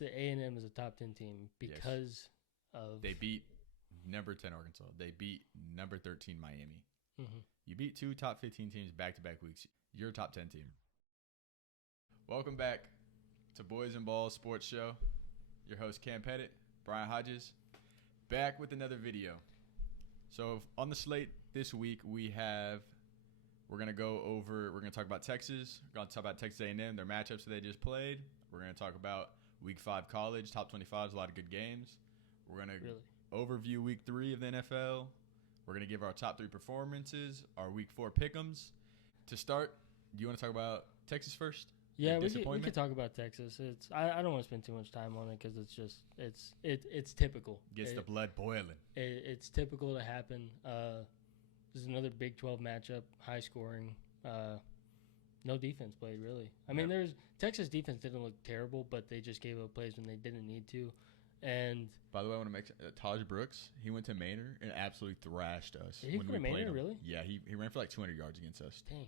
that A&M is a top 10 team because of they beat number 10 Arkansas. They beat number 13 Miami. Mm-hmm. You beat 2 top 15 teams back-to-back weeks. You're a top 10 team. Welcome back to Boys and Balls Sports Show. Your host Cam Pettit, Brian Hodges, back with another video. So on the slate this week we're going to talk about Texas. We're going to talk about Texas A&M, their matchups that they just played. We're going to talk about Week 5 college, top 25s, a lot of good games. We're going to overview Week 3 of the NFL. We're going to give our top 3 performances, our Week 4 pick'ems. To start, do you want to talk about Texas first? Yeah, we could talk about Texas. I don't want to spend too much time on it because it's typical. Gets the blood boiling. It's typical to happen. This is another Big 12 matchup, high scoring. No defense played, really. I mean, Texas defense didn't look terrible, but they just gave up plays when they didn't need to. And by the way, I want to make Taj Brooks. He went to Manor and absolutely thrashed us. Did he go to Manor, really? Yeah, he ran for like 200 yards against us. Dang.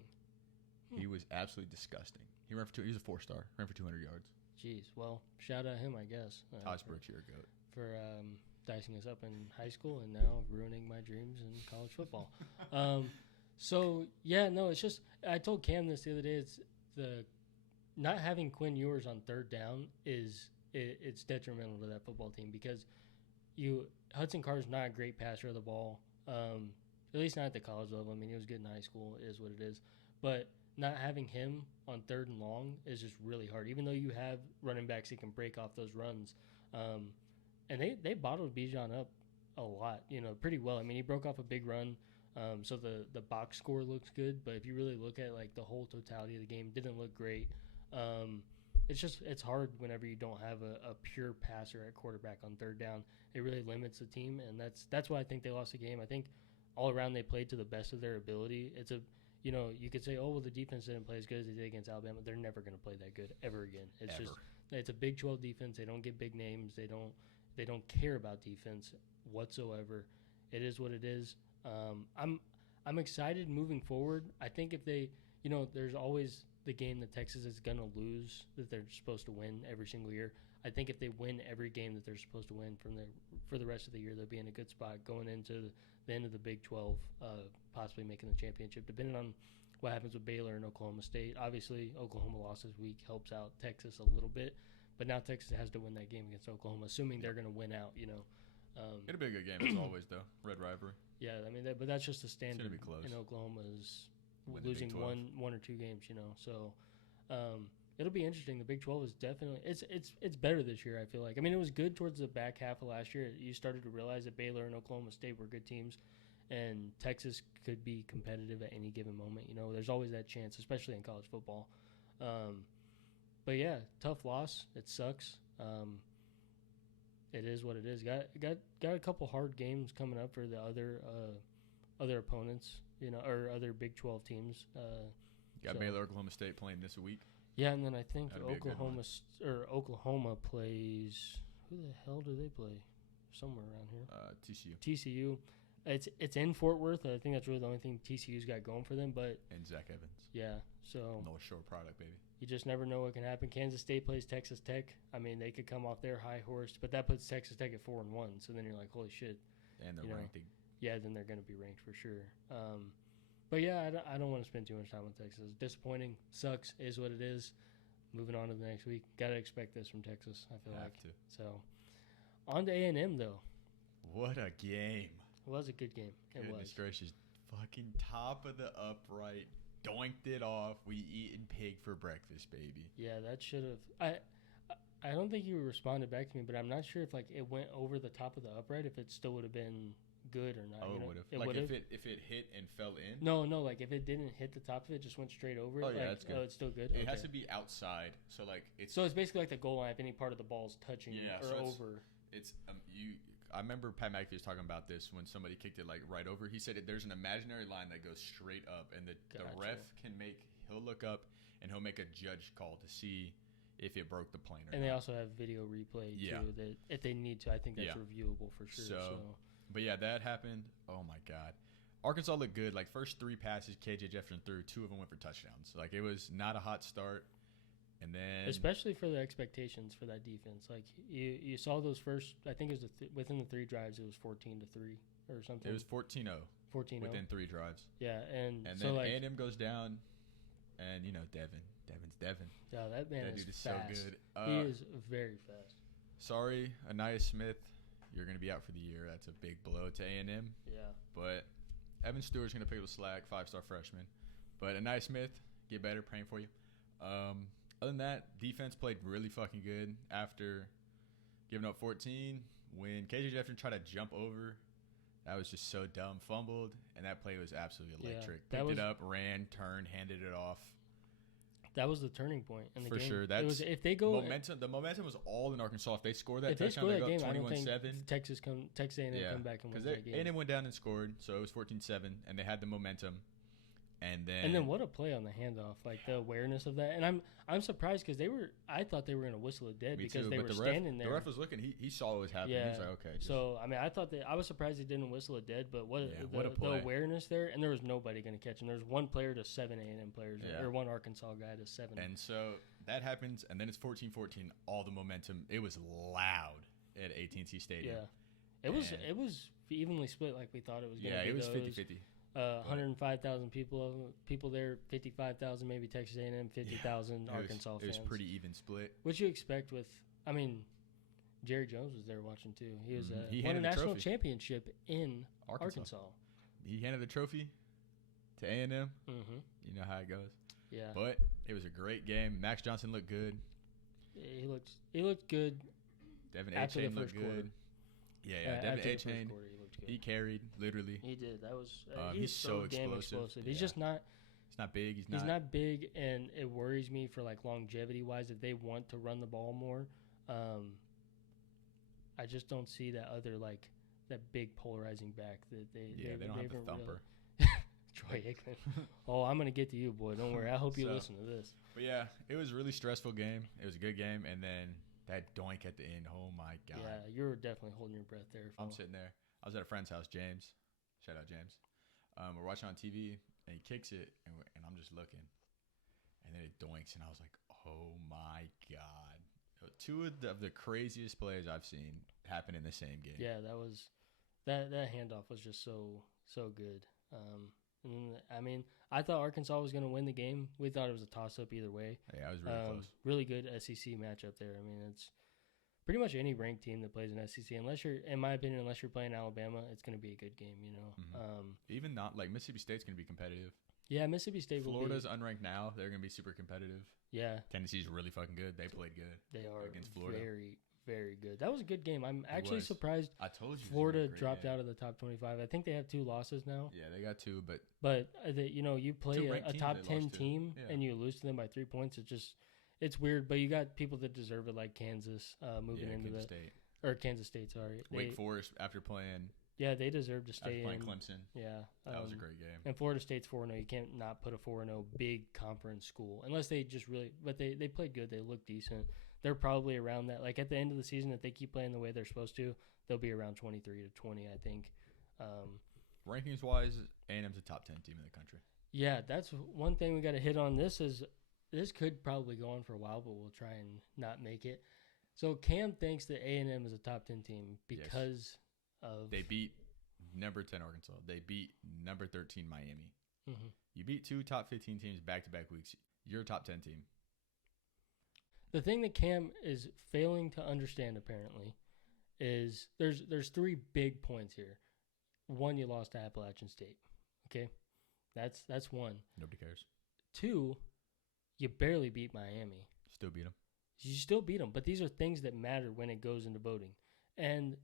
He was absolutely disgusting. He was a 4-star. Ran for 200 yards. Jeez. Well, shout out him, I guess. Taj Brooks, you're a goat. For dicing us up in high school and now ruining my dreams in college football. It's just I told Cam this the other day. It's the not having Quinn Ewers on third down it's detrimental to that football team because Hudson Card's not a great passer of the ball. At least not at the college level. I mean, he was good in high school. It is what it is. But not having him on third and long is just really hard. Even though you have running backs that can break off those runs. And they bottled Bijan up a lot, pretty well. I mean, he broke off a big run, so the box score looks good. But if you really look at like the whole totality of the game, didn't look great. It's hard whenever you don't have a pure passer at quarterback on third down. It really limits the team, and that's why I think they lost the game. I think all around they played to the best of their ability. You could say, oh, well, the defense didn't play as good as they did against Alabama. They're never going to play that good ever again. It's a Big 12 defense. They don't get big names. They don't care about defense whatsoever. It is what it is. I'm excited moving forward. I think if they, there's always the game that Texas is going to lose that they're supposed to win every single year. I think if they win every game that they're supposed to win for the rest of the year, they'll be in a good spot going into the end of the Big 12, possibly making the championship, depending on what happens with Baylor and Oklahoma State. Obviously, Oklahoma lost this week helps out Texas a little bit, but now Texas has to win that game against Oklahoma, assuming they're going to win out. It'll be a good game as always, though. Red rivalry. Yeah, I mean, but that's just the standard. It's going to be close. In Oklahoma's losing one or two games, So it'll be interesting. The Big 12 is definitely it's better this year. I feel like. I mean, it was good towards the back half of last year. You started to realize that Baylor and Oklahoma State were good teams, and Texas could be competitive at any given moment. There's always that chance, especially in college football. But yeah, tough loss. It sucks. It is what it is. Got a couple hard games coming up for the other opponents, or other Big 12 teams. Baylor, Oklahoma State playing this week. Yeah, and then I think Oklahoma plays. Who the hell do they play? Somewhere around here. TCU. It's in Fort Worth. I think that's really the only thing TCU's got going for them. But and Zach Evans. Yeah, so North Shore product, baby. You just never know what can happen. Kansas State plays Texas Tech. I mean, they could come off their high horse, but that puts Texas Tech at 4-1. So then you're like, holy shit. And they're ranked. Yeah, then they're going to be ranked for sure. But yeah, I don't want to spend too much time on Texas. Disappointing. Sucks. Is what it is. Moving on to the next week. Got to expect this from Texas, I feel like. To. So, on to A&M, though. What a game. It was a good game. Goodness gracious. Fucking top of the upright. Doinked it off. We eating pig for breakfast, baby. Yeah, that should have. I don't think you responded back to me, but I'm not sure if it went over the top of the upright, if it still would have been good or not. Oh, it would have. If it hit and fell in? No, like if it didn't hit the top of it, just went straight over it. Oh, yeah, that's good. Oh, it's still good? It has to be outside. So it's basically like the goal line if any part of the ball's touching over. I remember Pat McAfee was talking about this when somebody kicked it right over. He said there's an imaginary line that goes straight up, and the ref he'll look up and he'll make a judge call to see if it broke the plane or not. And they also have video replay too. That if they need to, I think that's reviewable for sure. But yeah, that happened. Oh my God, Arkansas looked good. Like first 3 passes, KJ Jefferson threw, 2 of them went for touchdowns. Like it was not a hot start, And then especially for the expectations for that defense. Like you saw those first, I think it was within the 3 drives, it was 14-3 or something. It was 14-0. 14-0 within 3 drives. Yeah, and then so like A&M goes down, and Devin's Devin. Yeah, that man That is dude is fast. so good. He is very fast. Sorry, Anais Smith, you're gonna be out for the year. That's a big blow to A&M. Yeah, but Evan Stewart's gonna pick up the slack, 5-star freshman. But Anais Smith, get better. Praying for you. Other than that, defense played really fucking good after giving up 14. When KJ Jefferson tried to jump over, that was just so dumb. Fumbled, and that play was absolutely electric. Yeah, Picked it up, ran, turned, handed it off. That was the turning point in the For game. sure. If they go the momentum was all in Arkansas. If they score that if they touchdown, score they that go game, up I don't think 21-7. Texas A&M come back and win that game. A&M went down and scored, so it was 14-7, and they had the momentum. And then what a play on the handoff, like the awareness of that. And I'm surprised because I thought they were going to whistle it dead because they were standing there. The ref was looking. He saw what was happening. Yeah. He was like, okay. So I mean, I was surprised he didn't whistle it dead. But what a play. The awareness there, and there was nobody going to catch him. There was one player to 7 A&M players, or one Arkansas guy to 7. And so that happens, and then it's 14-14. All the momentum. It was loud at AT&T Stadium. Yeah, it was evenly split like we thought it was going to be. Yeah, it was 50-50. 105,000 people there, 55,000 maybe Texas A&M, 50,000 Arkansas fans. It was pretty even split. What you expect with, I mean, Jerry Jones was there watching too. He was he won a national trophy. championship in Arkansas. He handed the trophy to A&M. Mm-hmm. You know how it goes. Yeah. But it was a great game. Max Johnson looked good. He looked good. Devin A-Chain looked good. Quarter. Yeah, Devin A-Chain. He carried, literally. He did. That was he's so explosive. He's just not. He's not big. He's not big, and it worries me for like longevity wise if they want to run the ball more. I just don't see that other like that big polarizing back that they don't have the thumper. Really. Troy Aikman. Oh, I'm gonna get to you, boy. Don't worry. I hope you listen to this. But yeah, it was a really stressful game. It was a good game, and then that doink at the end. Oh my god. Yeah, you were definitely holding your breath there. I'm sitting there. I was at a friend's house, James. Shout out, James. We're watching on TV, and he kicks it, and I'm just looking. And then it doinks, and I was like, oh, my God. 2 of the craziest plays I've seen happen in the same game. Yeah, that handoff was just so good. I mean, I thought Arkansas was going to win the game. We thought it was a toss-up either way. Yeah, it was really close. Really good SEC matchup there. I mean, it's pretty much any ranked team that plays in SEC, in my opinion, unless you're playing Alabama, it's going to be a good game, you know. Mm-hmm. Even not, like, Mississippi State's going to be competitive. Yeah, Mississippi State Florida's unranked now. They're going to be super competitive. Yeah. Tennessee's really fucking good. They played good. They are against Florida. Very, very good. That was a good game. I'm actually surprised I told you Florida dropped out of the top 25. I think they have 2 losses now. Yeah, they got 2, but you play a top 10 team and you lose to them by 3 points. It's weird, but you got people that deserve it, like Kansas moving into Kansas the State. Or Kansas State. Sorry, Wake Forest after playing. Yeah, they deserve to stay playing in. Clemson. Yeah, that was a great game. And Florida State's 4-0. You can't not put a 4-0 big conference school unless they just really. But they played good. They look decent. They're probably around that. Like at the end of the season, if they keep playing the way they're supposed to, they'll be around 23-20. I think. Rankings wise, A&M's a top 10 team in the country. Yeah, that's one thing we got to hit on. This could probably go on for a while, but we'll try and not make it. So Cam thinks that A&M is a top 10 team because of they beat number 10 Arkansas. They beat number 13 Miami. Mm-hmm. You beat 2 top 15 teams back-to-back weeks. You're a top 10 team. The thing that Cam is failing to understand apparently is there's 3 big points here. 1, you lost to Appalachian State. Okay? That's 1. Nobody cares. 2, you barely beat Miami. Still beat them. You still beat them, but these are things that matter when it goes into voting. And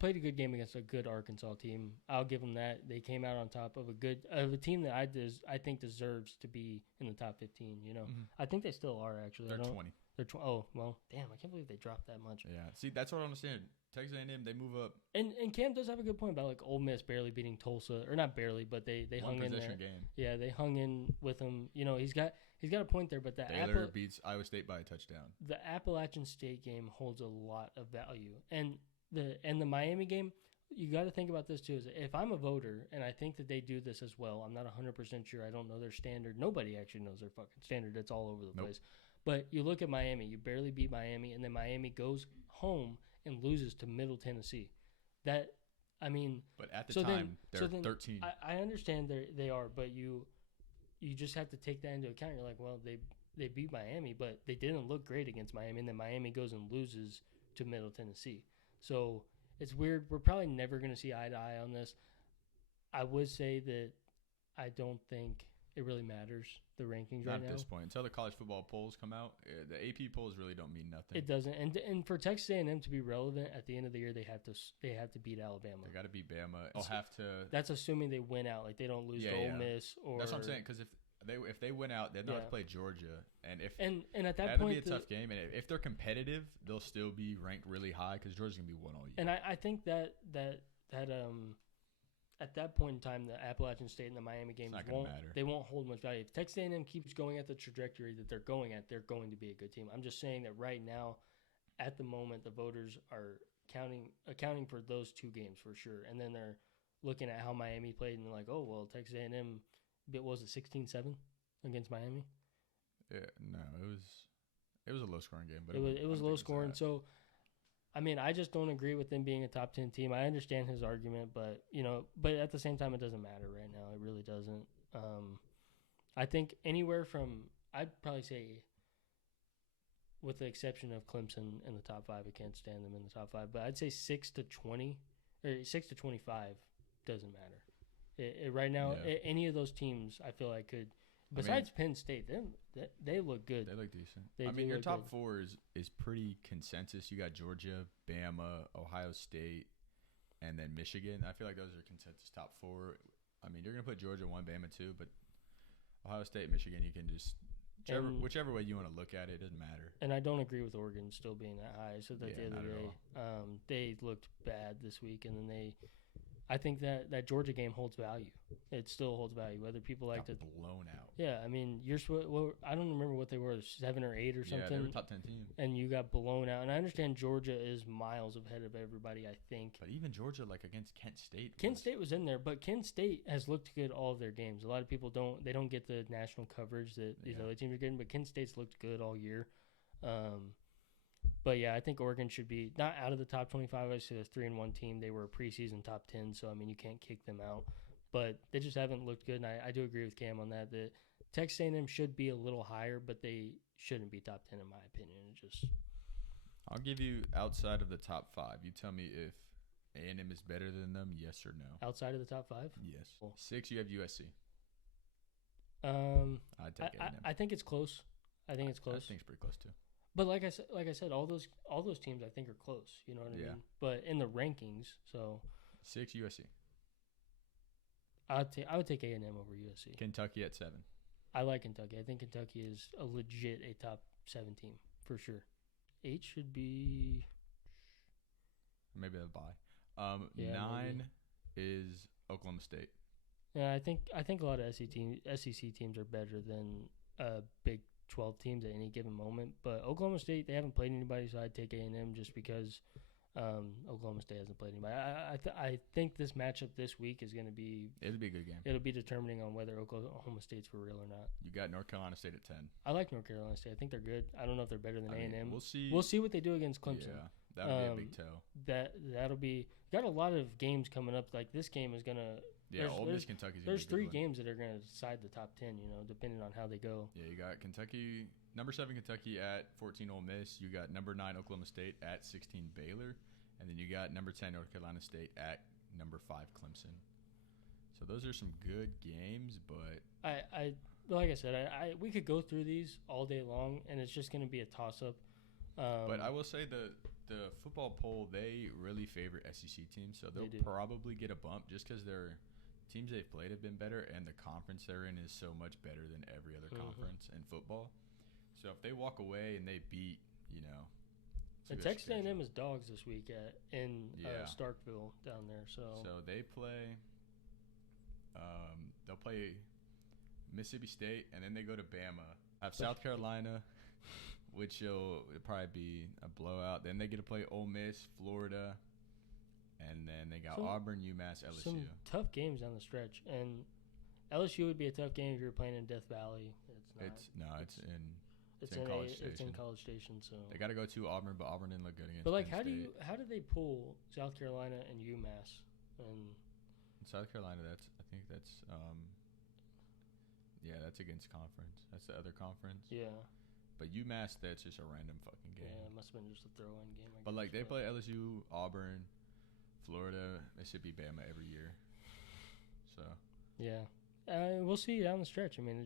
played a good game against a good Arkansas team. I'll give them that. They came out on top of a team that I think deserves to be in the top 15. You know, I think they still are actually. They're 20. They're oh well, damn! I can't believe they dropped that much. Yeah, see, that's what I understand. Texas A&M, they move up. And Cam does have a good point about like Ole Miss barely beating Tulsa, or not barely, but they hung in there. Game. Yeah, they hung in with him. You know, he's got a point there, but Baylor beats Iowa State by a touchdown. The Appalachian State game holds a lot of value, and the Miami game, you got to think about this too. Is if I'm a voter and I think that they do this as well, I'm not 100% sure. I don't know their standard. Nobody actually knows their fucking standard. It's all over the place. But you look at Miami. You barely beat Miami, and then Miami goes home and loses to Middle Tennessee. But at the time, they're 13. I understand they are, but you just have to take that into account. You're like, well, they beat Miami, but they didn't look great against Miami, and then Miami goes and loses to Middle Tennessee. So it's weird. We're probably never going to see eye to eye on this. I would say that I don't think it really matters, the rankings right now. Not at this point. Until the college football polls come out, the AP polls really don't mean nothing. It doesn't. And for Texas A&M to be relevant at the end of the year, they have to beat Alabama. They got to beat Bama. They'll have to. That's assuming they win out. Like they don't lose to Ole Miss or. That's what I'm saying. Because if they win out, they'll have to play Georgia, and at that that'll point be a tough game. And if they're competitive, they'll still be ranked really high because Georgia's gonna be one all year. And I think that at that point in time, the Appalachian State and the Miami games won't hold much value. If Texas A&M keeps going at the trajectory that they're going at, they're going to be a good team. I'm just saying that right now, at the moment, the voters are accounting for those two games for sure, and then they're looking at how Miami played and they're like, oh well, Texas A&M. Was it 16-7 against Miami? Yeah, no, it was a low scoring game, but it was low scoring. So, I just don't agree with them being a top 10 team. I understand his argument, but at the same time, it doesn't matter right now. It really doesn't. I think anywhere from I'd probably say, with the exception of Clemson in the top 5, I can't stand them in the top 5, but I'd say 6 to 20 or 6 to 25 doesn't matter. Right now, any of those teams, I feel like could. Besides Penn State, they look good. They look decent. Your top 4 is pretty consensus. You got Georgia, Bama, Ohio State, and then Michigan. I feel like those are consensus top 4. You're gonna put Georgia 1, Bama 2, but Ohio State, Michigan, you can just whichever way you want to look at it, doesn't matter. And I don't agree with Oregon still being that high. So that the other day, they looked bad this week, and then I think that Georgia game holds value. It still holds value, whether people like to blown out. Yeah, you're I don't remember what they were, 7 or 8 or something. Yeah, they were top 10 team. And you got blown out. And I understand Georgia is miles ahead of everybody, I think. But even Georgia, like against Kent State. Kent State was in there, but Kent State has looked good all of their games. A lot of people don't get the national coverage that these other teams are getting, but Kent State's looked good all year. But I think Oregon should be not out of the top 25. Obviously, they're 3-1 team. They were a preseason top 10, so you can't kick them out. But they just haven't looked good, and I do agree with Cam on that. The Texas A&M should be a little higher, but they shouldn't be top 10 in my opinion. I'll give you outside of the top 5. You tell me if A&M is better than them, yes or no. Outside of the top 5? Yes. Cool. 6, you have USC. I'd take A&M. I think it's close. I think it's close. I think it's pretty close too. But like I said, all those teams I think are close. You know what I mean? But in the rankings, so 6 USC. I would take A&M over USC. Kentucky at 7. I like Kentucky. I think Kentucky is a legit top 7 team for sure. 8 should be maybe a bye. 9 maybe. Is Oklahoma State. Yeah, I think a lot of SEC teams are better than Big 12 teams at any given moment. But Oklahoma State, they haven't played anybody, so I'd take A&M just because Oklahoma State hasn't played anybody. I think this matchup this week is going to be... It'll be a good game. It'll be determining on whether Oklahoma State's for real or not. You got North Carolina State at 10. I like North Carolina State. I think they're good. I don't know if they're better than A&M. We'll see. We'll see what they do against Clemson. Yeah, that'll be a big toe. That'll be... Got a lot of games coming up. Like, this game is going to... Yeah, Ole Miss, Kentucky's going to be There's 3 games that are going to decide the top 10, depending on how they go. Yeah, you got Kentucky... Number 7 Kentucky at 14 Ole Miss. You got number 9 Oklahoma State at 16 Baylor. And then you got number 10 North Carolina State at number 5 Clemson. So those are some good games, but like I said, we could go through these all day long, and it's just going to be a toss-up. But I will say the football poll, they really favor SEC teams, so they'll probably get a bump just because their teams they've played have been better, and the conference they're in is so much better than every other conference in football. So if they walk away and they beat, and Texas A&M is dogs this week in Starkville down there. So they play. They'll play Mississippi State, and then they go to Bama. Have South Carolina, which will probably be a blowout. Then they get to play Ole Miss, Florida, And then they got Auburn, UMass, LSU. Some tough games down the stretch. And LSU would be a tough game if you were playing in Death Valley. It's in College Station. It's in College Station, so they got to go to Auburn, but Auburn didn't look good against. But like, Penn State. how do they pull South Carolina and UMass? And South Carolina, that's against conference. That's the other conference. Yeah. But UMass, that's just a random fucking game. Yeah, it must have been just a throw-in game. But like they play LSU, Auburn, Florida, Mississippi, Bama every year. So. Yeah. We'll see down the stretch. I mean,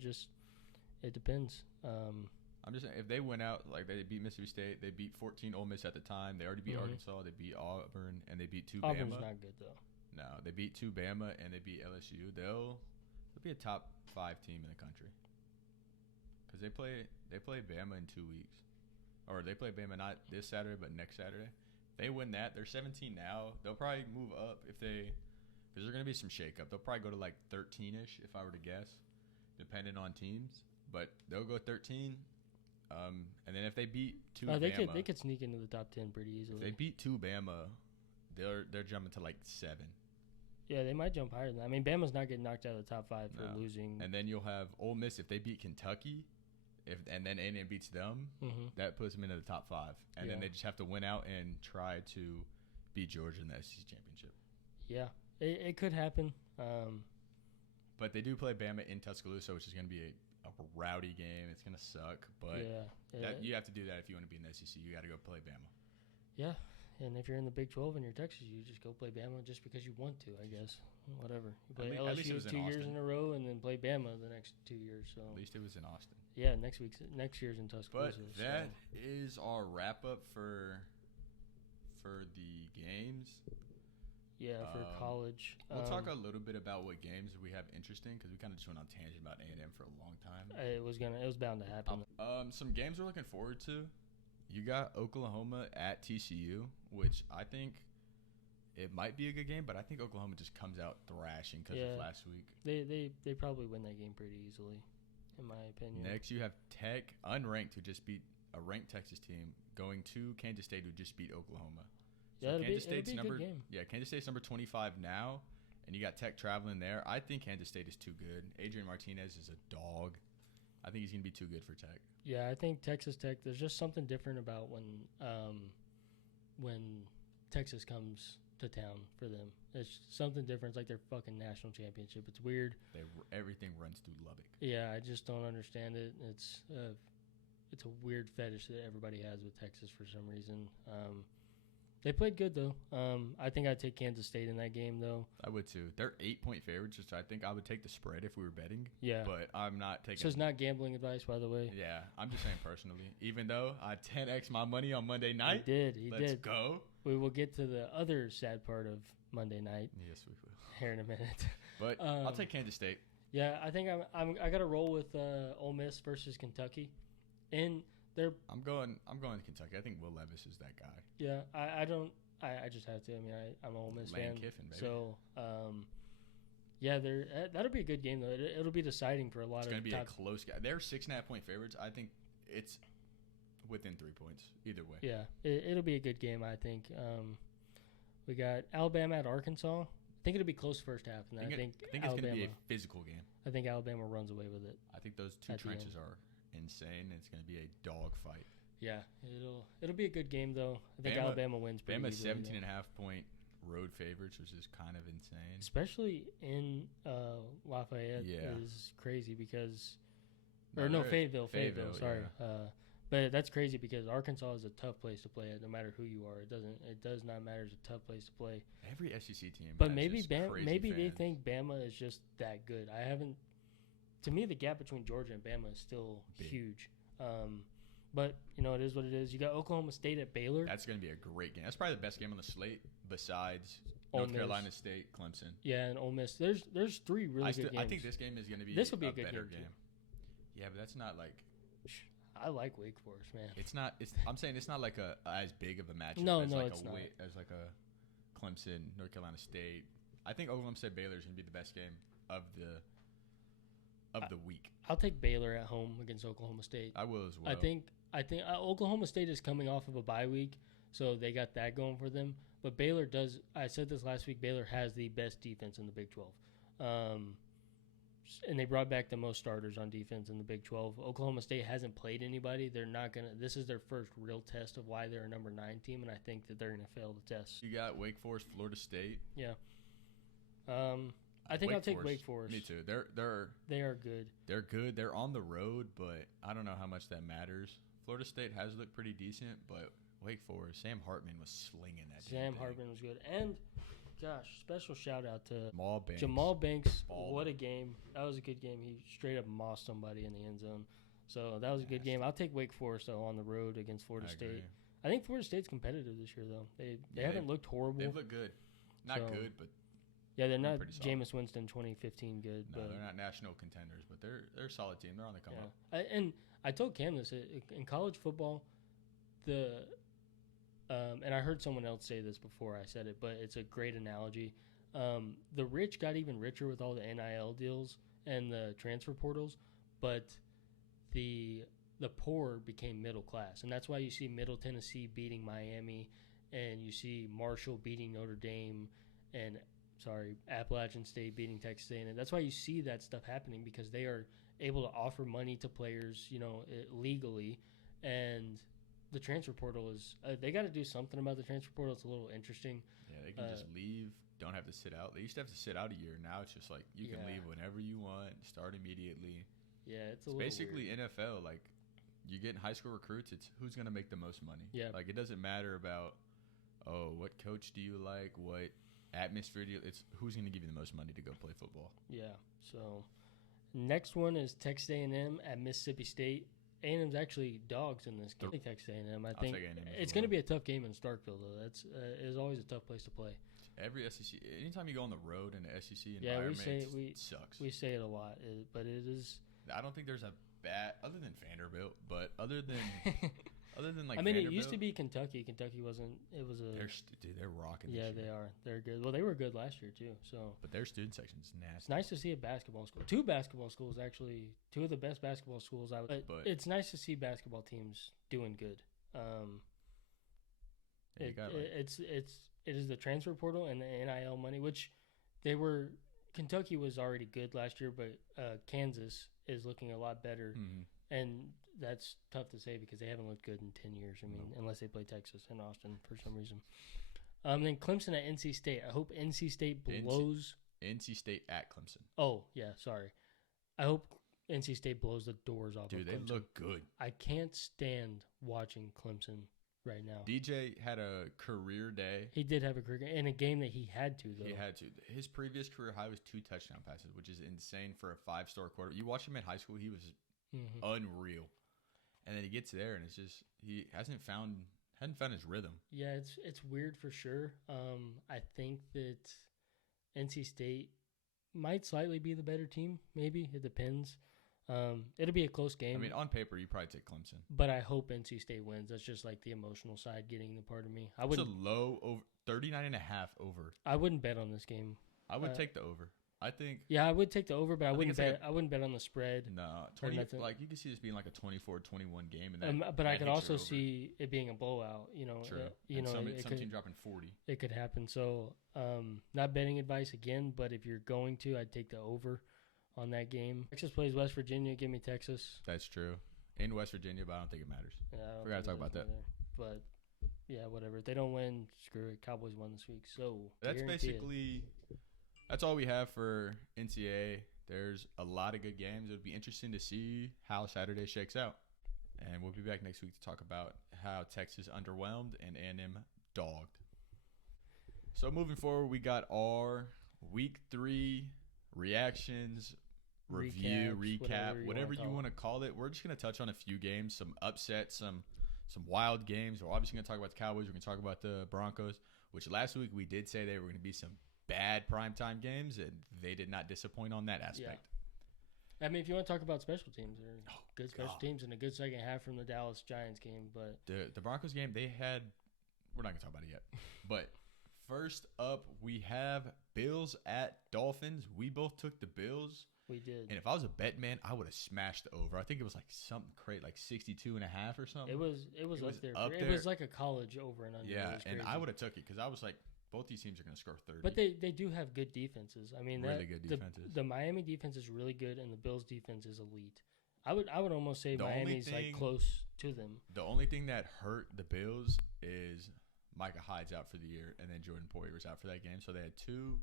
it depends. I'm just saying, if they went out, like they beat Mississippi State, they beat 14 Ole Miss at the time. They already beat Arkansas. They beat Auburn, and they beat 2 Bama. Auburn's not good, though. No, they beat 2 Bama, and they beat LSU. They'll be a top 5 team in the country. Because they play Bama in 2 weeks. Or they play Bama not this Saturday, but next Saturday. If they win that, they're 17 now. They'll probably move up because there's going to be some shakeup. They'll probably go to like 13-ish, if I were to guess, depending on teams. But they'll go 13. And then if they beat 2 Bama. They could sneak into the top 10 pretty easily. If they beat 2 Bama, they're jumping to like 7. Yeah, they might jump higher than that. I mean, Bama's not getting knocked out of the top 5 for losing. And then you'll have Ole Miss if they beat Kentucky, and then A&M beats them, that puts them into the top 5. And then they just have to win out and try to beat Georgia in the SEC championship. Yeah, it could happen. But they do play Bama in Tuscaloosa, which is going to be a rowdy game. It's going to suck, but you have to do that if you want to be in the SEC. You got to go play Bama. Yeah. And if you're in the Big 12 and you're Texas, you just go play Bama just because you want to, I guess. Whatever. You play LSU 2 years in a row and then play Bama the next 2 years. So at least it was in Austin. Yeah, next year's in Tuscaloosa. But that is our wrap-up for the games. Yeah, for college. We'll talk a little bit about what games we have interesting because we kind of just went on tangent about A&M for a long time. It was bound to happen. Some games we're looking forward to. You got Oklahoma at TCU, which I think it might be a good game, but I think Oklahoma just comes out thrashing because of last week. They probably win that game pretty easily, in my opinion. Next, you have Tech, unranked, who just beat a ranked Texas team, going to Kansas State, who just beat Oklahoma. So it'll be a good game. Yeah, Kansas State's number 25 now, and you got Tech traveling there. I think Kansas State is too good. Adrian Martinez is a dog. I think he's going to be too good for Tech. Yeah, I think Texas Tech, there's just something different about when Texas comes to town for them. It's something different. It's like their fucking national championship. It's weird. Everything runs through Lubbock. Yeah, I just don't understand it. It's a weird fetish that everybody has with Texas for some reason. They played good, though. I think I'd take Kansas State in that game, though. I would, too. They're 8-point favorites, which I think I would take the spread if we were betting. Yeah. But I'm not taking... So it's not gambling advice, by the way? Yeah. I'm just saying personally. Even though I 10x my money on Monday night. He did. Let's go. We will get to the other sad part of Monday night. Yes, we will. Here in a minute. But I'll take Kansas State. Yeah, I think I got to roll with Ole Miss versus Kentucky. And I'm going Kentucky. I think Will Levis is that guy. Yeah, I just have to. I mean, I'm an Ole Miss fan. Kiffin, baby. So, that'll be a good game, though. It'll be deciding for a lot of... It's going to be a close game. They're 6.5-point favorites. I think it's within 3 points either way. Yeah, it'll be a good game, I think. We got Alabama at Arkansas. I think it'll be close first half. And I think it's going to be a physical game. I think Alabama runs away with it. I think those two trenches are insane. It's going to be a dog fight. Yeah, it'll be a good game, though. I think Alabama wins pretty easily. 17.5-point road favorites, which is kind of insane. Especially in Lafayette is crazy because... Fayetteville, sorry. Yeah. But that's crazy because Arkansas is a tough place to play at no matter who you are. It does not matter. It's a tough place to play. Every SEC team But maybe they think Bama is just that good. To me, the gap between Georgia and Bama is still huge. But, it is what it is. You got Oklahoma State at Baylor. That's going to be a great game. That's probably the best game on the slate besides North Carolina State, Clemson. Yeah, and Ole Miss. There's 3 really good games. I think this game is going to be a good better game. Yeah, but that's not like... I like Wake Forest, man. I'm saying it's not like as big of a matchup it's not. As like a Clemson, North Carolina State. I think Oklahoma State Baylor is going to be the best game of the week. I'll take Baylor at home against Oklahoma State. I will as well. I think Oklahoma State is coming off of a bye week, So they got that going for them. But Baylor does. I said this last week. Baylor has the best defense in the Big 12. And they brought back the most starters on defense in the Big 12. Oklahoma State hasn't played anybody. They're not going to – this is their first real test of why they're a number 9 team, and I think that they're going to fail the test. You got Wake Forest, Florida State. Yeah. I think I'll take Wake Forest. Me too. They are good. They're good. They're on the road, but I don't know how much that matters. Florida State has looked pretty decent, but Wake Forest, Sam Hartman was slinging that. Sam Hartman was good. And – gosh, special shout out to Jamal Banks. What a game. That was a good game. He straight up mossed somebody in the end zone. So that was a good game. I'll take Wake Forest, though, on the road against Florida State. I think Florida State's competitive this year, though. They haven't looked horrible. They've looked good. Not good, but yeah, they're not Jameis Winston 2015 good. No, they're not national contenders, but they're a solid team. They're on the come up. And I told Cam this. In college football, and I heard someone else say this before I said it, but it's a great analogy. The rich got even richer with all the NIL deals and the transfer portals, but the poor became middle class. And that's why you see Middle Tennessee beating Miami, and you see Marshall beating Notre Dame, and, Appalachian State beating Texas A&M. That's why you see that stuff happening, because they are able to offer money to players, legally, and – the transfer portal is they got to do something about the transfer portal. It's a little interesting. Yeah, they can just leave, don't have to sit out. They used to have to sit out a year. Now it's just like you can leave whenever you want, start immediately. Yeah, it's basically weird. NFL. Like, you get high school recruits, it's who's going to make the most money. Yeah. Like, it doesn't matter about, what coach do you like, what atmosphere do you – it's who's going to give you the most money to go play football. Yeah, so next one is Texas A&M at Mississippi State. A&M's actually dogs in this game. Texas A&M. I think it's going to be a tough game in Starkville, though. It is always a tough place to play. Every SEC, anytime you go on the road in the SEC environment, it sucks. We say it a lot, but it is. I don't think there's a bad other than Vanderbilt, but other than like. I mean, Vanderbilt, it used to be Kentucky. Kentucky wasn't. It was a. They're rocking. Yeah, they are. They're good. Well, they were good last year too. So. But their student section is nasty. It's nice to see a basketball school. 2 basketball schools actually. 2 of the best basketball schools. But it's nice to see basketball teams doing good. It is the transfer portal and the NIL money, which Kentucky was already good last year, but Kansas is looking a lot better. Mm-hmm. And that's tough to say because they haven't looked good in 10 years. I mean, unless they play Texas and Austin for some reason. Then Clemson at NC State. I hope NC State blows. NC State at Clemson. Oh, yeah, sorry. I hope NC State blows the doors off of Clemson. Dude, they look good. I can't stand watching Clemson right now. DJ had a career day. He did have a career in a game that he had to, though. He had to. His previous career high was 2 touchdown passes, which is insane for a 5-star quarterback. You watch him in high school, he was unreal. And then he gets there, and it's just he hadn't found his rhythm. Yeah, it's weird for sure. I think that NC State might slightly be the better team. Maybe it depends. It'll be a close game. I mean, on paper, you probably take Clemson, but I hope NC State wins. That's just like the emotional side getting the part of me. It's a low over 39.5 over. I wouldn't bet on this game. I would take the over. I think. Yeah, I would take the over, but I wouldn't bet. I wouldn't bet on the spread. No, 20. Like you can see this being like a 24-21 game, but I could also see it being a blowout. True. Some team dropping 40. It could happen. So, not betting advice again. But if you're going to, I'd take the over on that game. Texas plays West Virginia. Give me Texas. That's true. In West Virginia, but I don't think it matters. Yeah, forgot to talk about that. But yeah, whatever. If they don't win, screw it. Cowboys won this week, so that's basically. That's all we have for NCAA. There's a lot of good games. It'll be interesting to see how Saturday shakes out. And we'll be back next week to talk about how Texas underwhelmed and A&M dogged. So moving forward, we got our Week 3 reactions, review, recap, whatever you want to call it. We're just going to touch on a few games, some upsets, some wild games. We're obviously going to talk about the Cowboys. We're going to talk about the Broncos, which last week we did say they were going to be some bad primetime games, and they did not disappoint on that aspect. Yeah. I mean, if you want to talk about special teams, there are good special teams and a good second half from the Dallas Giants game. But the Broncos game, we're not going to talk about it yet. But first up, we have Bills at Dolphins. We both took the Bills. We did. And if I was a bet man, I would have smashed the over. I think it was like something crazy, like 62.5 or something. It was up there. It was like a college over and under. Yeah, and I would have took it because I was like, both these teams are going to score 30. But they do have good defenses. I mean, really good defenses. The Miami defense is really good, and the Bills defense is elite. I would almost say Miami's like close to them. The only thing that hurt the Bills is Micah Hyde's out for the year, and then Jordan Poyer was out for that game. So they had two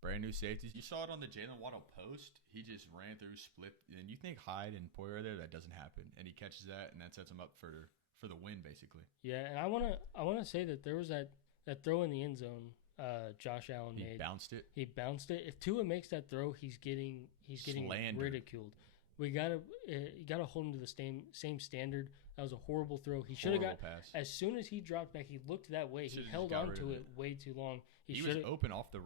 brand new safeties. You saw it on the Jalen Waddle post. He just ran through, split, and you think Hyde and Poyer are there. That doesn't happen, and he catches that, and that sets him up for the win, basically. Yeah, and I wanna say that there was that throw in the end zone. Josh Allen made. He bounced it. If Tua makes that throw, he's getting slandered. Ridiculed. We gotta hold him to the same standard. That was a horrible throw. He should have got pass. As soon as he dropped back, he looked that way. He held on to it way too long. He was open off the.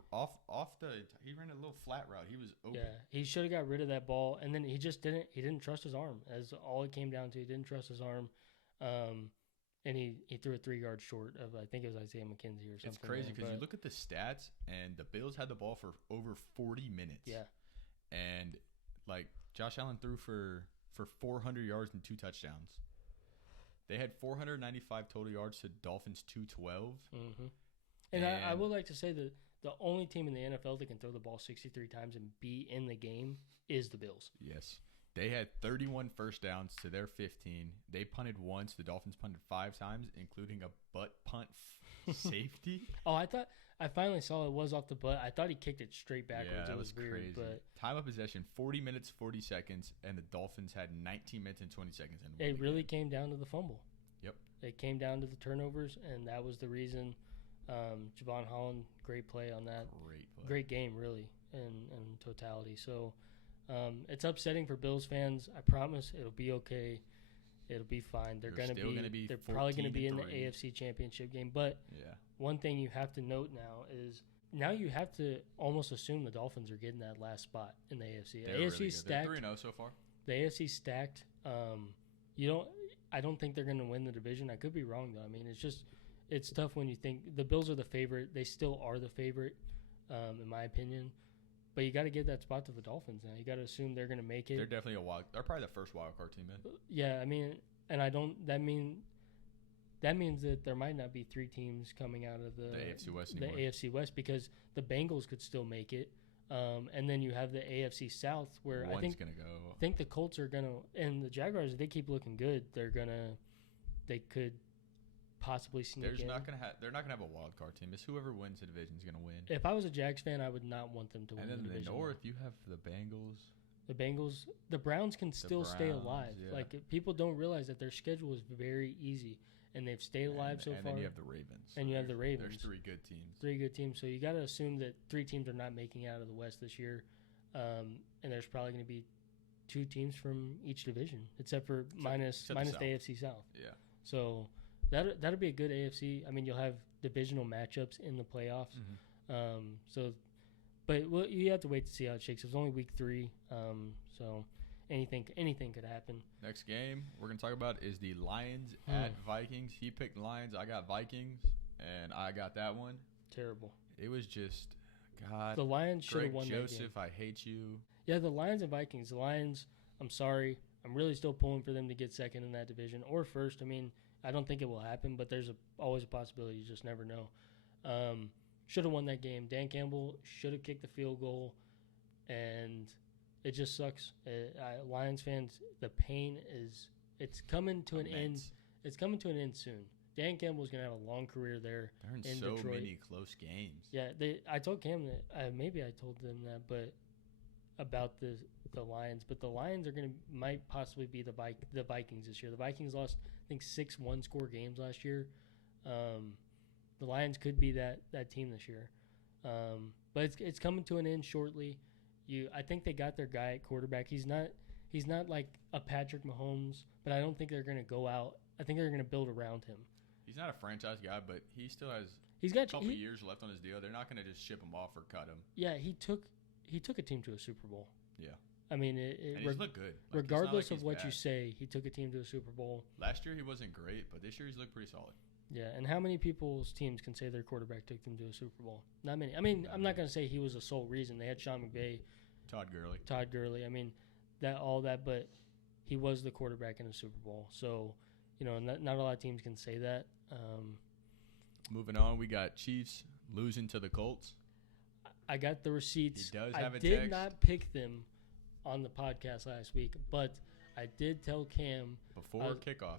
He ran a little flat route. He was open. Yeah, he should have got rid of that ball, and then he just didn't. He didn't trust his arm. As all it came down to, he didn't trust his arm. And he threw it 3 yards short of, I think it was Isaiah McKenzie or something. It's crazy because you look at the stats, and the Bills had the ball for over 40 minutes. Yeah. And, like, Josh Allen threw for 400 yards and 2 touchdowns. They had 495 total yards to Dolphins 212. Mm-hmm. And I would like to say that the only team in the NFL that can throw the ball 63 times and be in the game is the Bills. Yes. They had 31 first downs to their 15. They punted once. The Dolphins punted 5 times, including a butt punt safety. Oh, I finally saw it was off the butt. I thought he kicked it straight backwards. Yeah, that it was weird, crazy. But time of possession, 40 minutes, 40 seconds, and the Dolphins had 19 minutes and 20 seconds. It really came down to the fumble. Yep. It came down to the turnovers, and that was the reason. Javon Holland, great play on that. Great game, really, in totality. So it's upsetting for Bills fans. I promise it'll be okay. It'll be fine. They're probably going to be in the AFC Championship game. But one thing you have to note now is now you have to almost assume the Dolphins are getting that last spot in the AFC. They're AFC really stacked. They're 3-0 so far. The AFC stacked. I don't think they're going to win the division. I could be wrong though. I mean, it's tough when you think the Bills are the favorite. They still are the favorite, in my opinion. But you got to give that spot to the Dolphins now. You got to assume they're going to make it. They're definitely they're probably the first wild card team in. Yeah, I mean, and that means that there might not be 3 teams coming out of the AFC West anymore. The AFC West, because the Bengals could still make it. And then you have the AFC South where I think the Colts are going to, and the Jaguars, if they keep looking good, they could possibly sneak in. They're not gonna have a wild card team. It's whoever wins the division is gonna win. If I was a Jags fan, I would not want them to win the division. And then the North, you have the Bengals. The Browns can still stay alive. Yeah. Like, people don't realize that their schedule is very easy, and they've stayed alive so far. And then you have the Ravens. And you have the Ravens. There's 3 good teams. So you got to assume that 3 teams are not making it out of the West this year, and there's probably going to be 2 teams from each division, except minus the AFC South. Yeah. So that'll be a good AFC. I mean, you'll have divisional matchups in the playoffs. Mm-hmm. But you have to wait to see how it shakes. It's only week 3, so anything could happen. Next game we're gonna talk about is the Lions at Vikings. He picked Lions. I got Vikings, and I got that one. Terrible. It was just God. The Lions should have won Joseph, that game. I hate you. Yeah, the Lions and Vikings. The Lions, I'm sorry. I'm really still pulling for them to get second in that division or first. I mean, I don't think it will happen, but there's always a possibility. You just never know. Should have won that game. Dan Campbell should have kicked the field goal, and it just sucks. Lions fans, the pain it's coming to an end. It's coming to an end soon. Dan Campbell's going to have a long career there. They're in so Detroit. many close games. Yeah, I told Cam that maybe I told them that, but about the Lions. But the Lions might possibly be the Vikings this year. The Vikings lost, I think, 6 one-score games last year. The Lions could be that team this year, but it's coming to an end shortly. I think they got their guy at quarterback. He's not like a Patrick Mahomes, but I don't think they're going to go out. I think they're going to build around him. He's not a franchise guy, but he still has a couple years left on his deal. They're not going to just ship him off or cut him. Yeah, he took a team to a Super Bowl. Yeah. I mean, he's looked good. Regardless of what you say, he took a team to a Super Bowl. Last year he wasn't great, but this year he's looked pretty solid. Yeah, and how many people's teams can say their quarterback took them to a Super Bowl? Not many. I mean, I'm not going to say he was the sole reason. They had Sean McVay Todd Gurley. Todd Gurley. I mean, but he was the quarterback in the Super Bowl. So, not a lot of teams can say that. Moving on, we got Chiefs losing to the Colts. I got the receipts. He does have a did text. not pick them on the podcast last week, but I did tell Cam Before kickoff,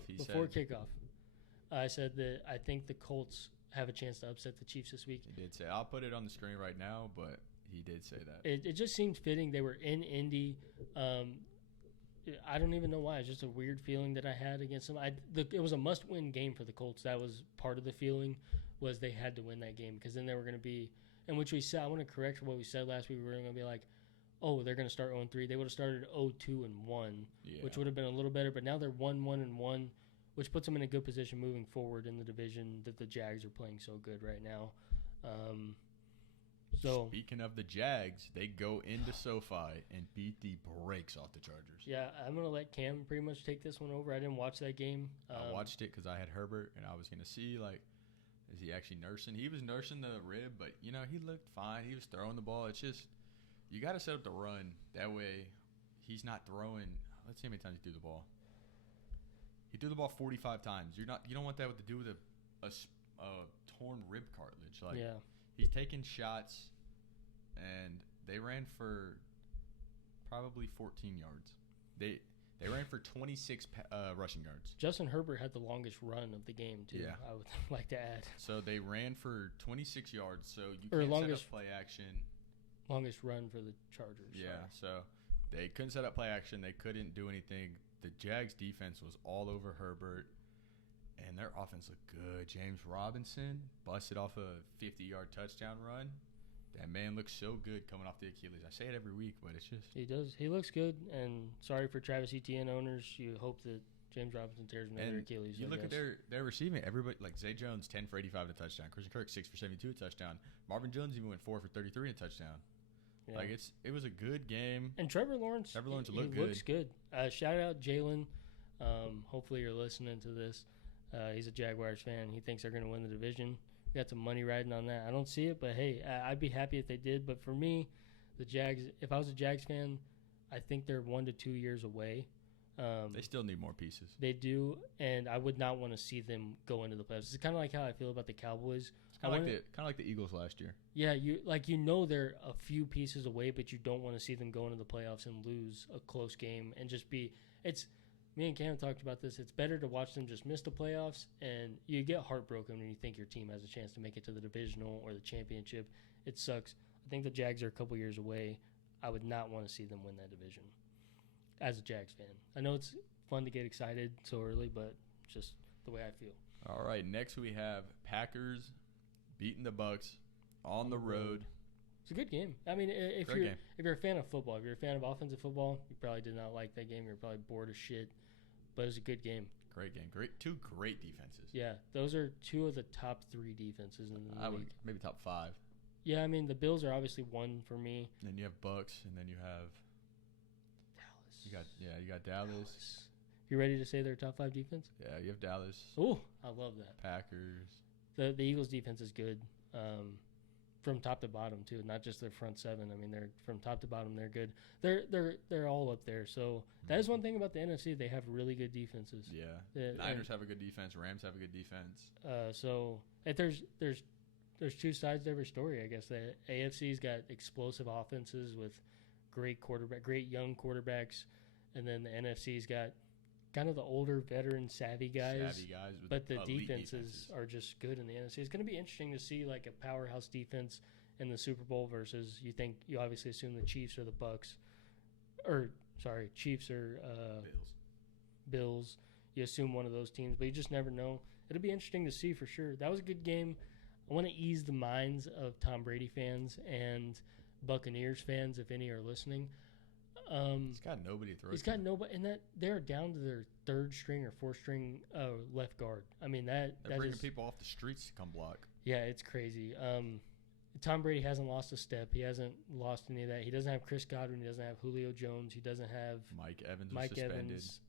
I said that I think the Colts have a chance to upset the Chiefs this week. He did say, I'll put it on the screen right now, but he did say that. It just seemed fitting. They were in Indy. I don't even know why. It's just a weird feeling that I had against them. It was a must-win game for the Colts. That was part of the feeling, was they had to win that game, because then they were going to be – and which we said, I want to correct what we said last week. We were going to be like, oh, they're going to start 0-3. They would have started 0-2-1, which would have been a little better. But now they're 1-1-1, which puts them in a good position moving forward in the division that the Jags are playing so good right now. Speaking of the Jags, they go into SoFi and beat the brakes off the Chargers. Yeah, I'm going to let Cam pretty much take this one over. I didn't watch that game. I watched it because I had Herbert, and I was going to see, is he actually nursing? He was nursing the rib, but, he looked fine. He was throwing the ball. It's just, you got to set up the run. That way, he's not throwing. Let's see how many times he threw the ball. He threw the ball 45 times. You don't want that to do with a torn rib cartilage. He's taking shots, and they ran for probably 14 yards. They ran for 26 rushing yards. Justin Herbert had the longest run of the game, too, yeah. I would like to add. So they ran for 26 yards, so you can't set up play action. Longest run for the Chargers. Yeah, so they couldn't set up play action. They couldn't do anything. The Jags' defense was all over Herbert, and their offense looked good. James Robinson busted off a 50-yard touchdown run. That man looks so good coming off the Achilles. I say it every week, but it's just... He does. He looks good, and sorry for Travis Etienne owners. You hope that James Robinson tears another Achilles. You look at their receiving. Everybody, like Zay Jones, 10 for 85 and a touchdown. Christian Kirk, 6 for 72 a touchdown. Marvin Jones even went 4 for 33 and a touchdown. Yeah. It was a good game. And Trevor Lawrence looked good. Looks good. Shout out Jalen. Hopefully you're listening to this. He's a Jaguars fan. He thinks they're going to win the division. We got some money riding on that. I don't see it, but hey, I'd be happy if they did. But for me, the Jags, if I was a Jags fan, I think they're 1 to 2 years away. They still need more pieces. They do, and I would not want to see them go into the playoffs. It's kind of like how I feel about the Cowboys. It's kind of like the Eagles last year. Yeah, they're a few pieces away, but you don't want to see them go into the playoffs and lose a close game and just be. Me and Cam talked about this. It's better to watch them just miss the playoffs, and you get heartbroken when you think your team has a chance to make it to the divisional or the championship. It sucks. I think the Jags are a couple years away. I would not want to see them win that division as a Jags fan. I know it's fun to get excited so early, but just the way I feel. All right, next we have Packers beating the Bucks on the road. It's a good game. I mean, if you're a fan of football, if you're a fan of offensive football, you probably did not like that game. You're probably bored as shit. But it was a good game. Great game. Two great defenses. Yeah, those are two of the top 3 defenses in the league. Maybe top 5. Yeah, I mean, the Bills are obviously 1 for me. And then you have Bucks, and then you have Dallas. You got Dallas. You ready to say their top 5 defense? Yeah, you have Dallas. Oh, I love that. Packers. The Eagles defense is good. From top to bottom too, not just their front 7. I mean, they're from top to bottom. They're good. They're all up there. So that is one thing about the NFC. They have really good defenses. Yeah, Niners have a good defense. Rams have a good defense. So there's 2 sides to every story. I guess the AFC's got explosive offenses with great young quarterbacks, and then the NFC's got kind of the older, veteran, savvy guys. But the defenses are just good in the NFC. It's going to be interesting to see like a powerhouse defense in the Super Bowl versus you obviously assume the Chiefs or the Bucks. Chiefs or Bills. You assume one of those teams, but you just never know. It'll be interesting to see for sure. That was a good game. I want to ease the minds of Tom Brady fans and Buccaneers fans, if any are listening. He's got nobody to throw. He's got nobody, and that they're down to their 3rd string or 4th string left guard. I mean they're bringing people off the streets to come block. Yeah, it's crazy. Tom Brady hasn't lost a step. He hasn't lost any of that. He doesn't have Chris Godwin. He doesn't have Julio Jones. He doesn't have Mike Evans.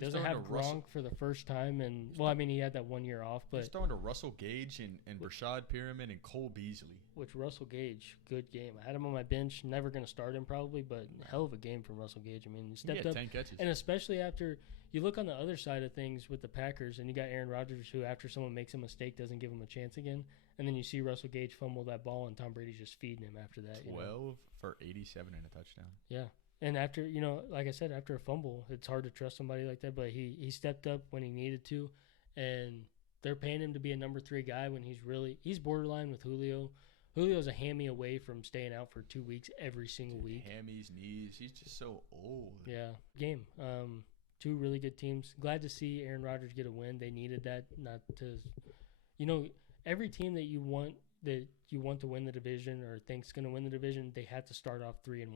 Doesn't have Gronk for the first time. And he had that 1 year off. But he's throwing to Russell Gage and Rashad Perriman and Cole Beasley. Which Russell Gage, good game. I had him on my bench. Never going to start him probably, but hell of a game from Russell Gage. He stepped up. 10 catches. And especially after you look on the other side of things with the Packers, and you got Aaron Rodgers, who after someone makes a mistake doesn't give him a chance again. And then you see Russell Gage fumble that ball, and Tom Brady's just feeding him after that. 12 for 87 and a touchdown. Yeah. And after, like I said, after a fumble, it's hard to trust somebody like that. But he stepped up when he needed to. And they're paying him to be a number 3 guy when he's borderline with Julio. Julio's a hammy away from staying out for 2 weeks every single week. Hammies, knees. He's just so old. Yeah. Game. 2 really good teams. Glad to see Aaron Rodgers get a win. They needed that. Not to, every team that you want to win the division or thinks going to win the division, they have to start off 3-1.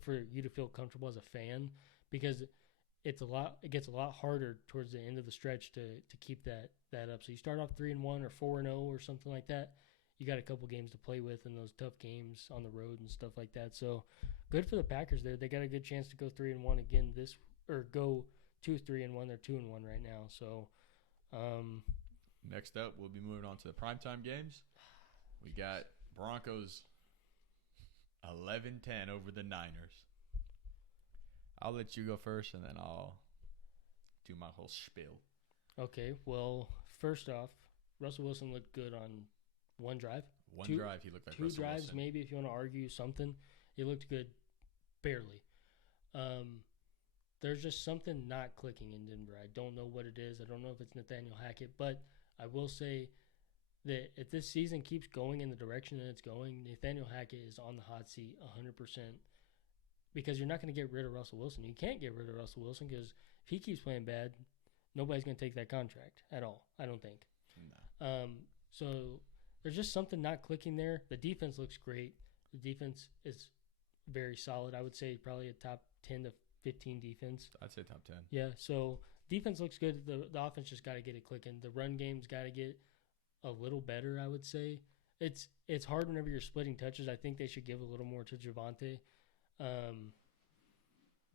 For you to feel comfortable as a fan, because it gets a lot harder towards the end of the stretch to keep that up. So you start off 3-1 or 4-0 or something like that. You got a couple games to play with in those tough games on the road and stuff like that. So good for the Packers there. They got a good chance to go 3-1 again go 2-3-1. They're 2-1 right now. So next up, we'll be moving on to the primetime games. We got Broncos 11-10 over the Niners. I'll let you go first, and then I'll do my whole spiel. Okay, well, first off, Russell Wilson looked good on one drive. Drive, he looked like Russell 2 drives, Wilson. maybe, if you want to argue something. He looked good, barely. There's just something not clicking in Denver. I don't know what it is. I don't know if it's Nathaniel Hackett, but I will say that if this season keeps going in the direction that it's going, Nathaniel Hackett is on the hot seat 100%, because you're not going to get rid of Russell Wilson. You can't get rid of Russell Wilson, because if he keeps playing bad, nobody's going to take that contract at all, I don't think. No. So there's just something not clicking there. The defense looks great. The defense is very solid. I would say probably a top 10 to 15 defense. I'd say top 10. Yeah, so defense looks good. The offense just got to get it clicking. The run game's got to get a little better, I would say. It's hard whenever you're splitting touches. I think they should give a little more to Javonte.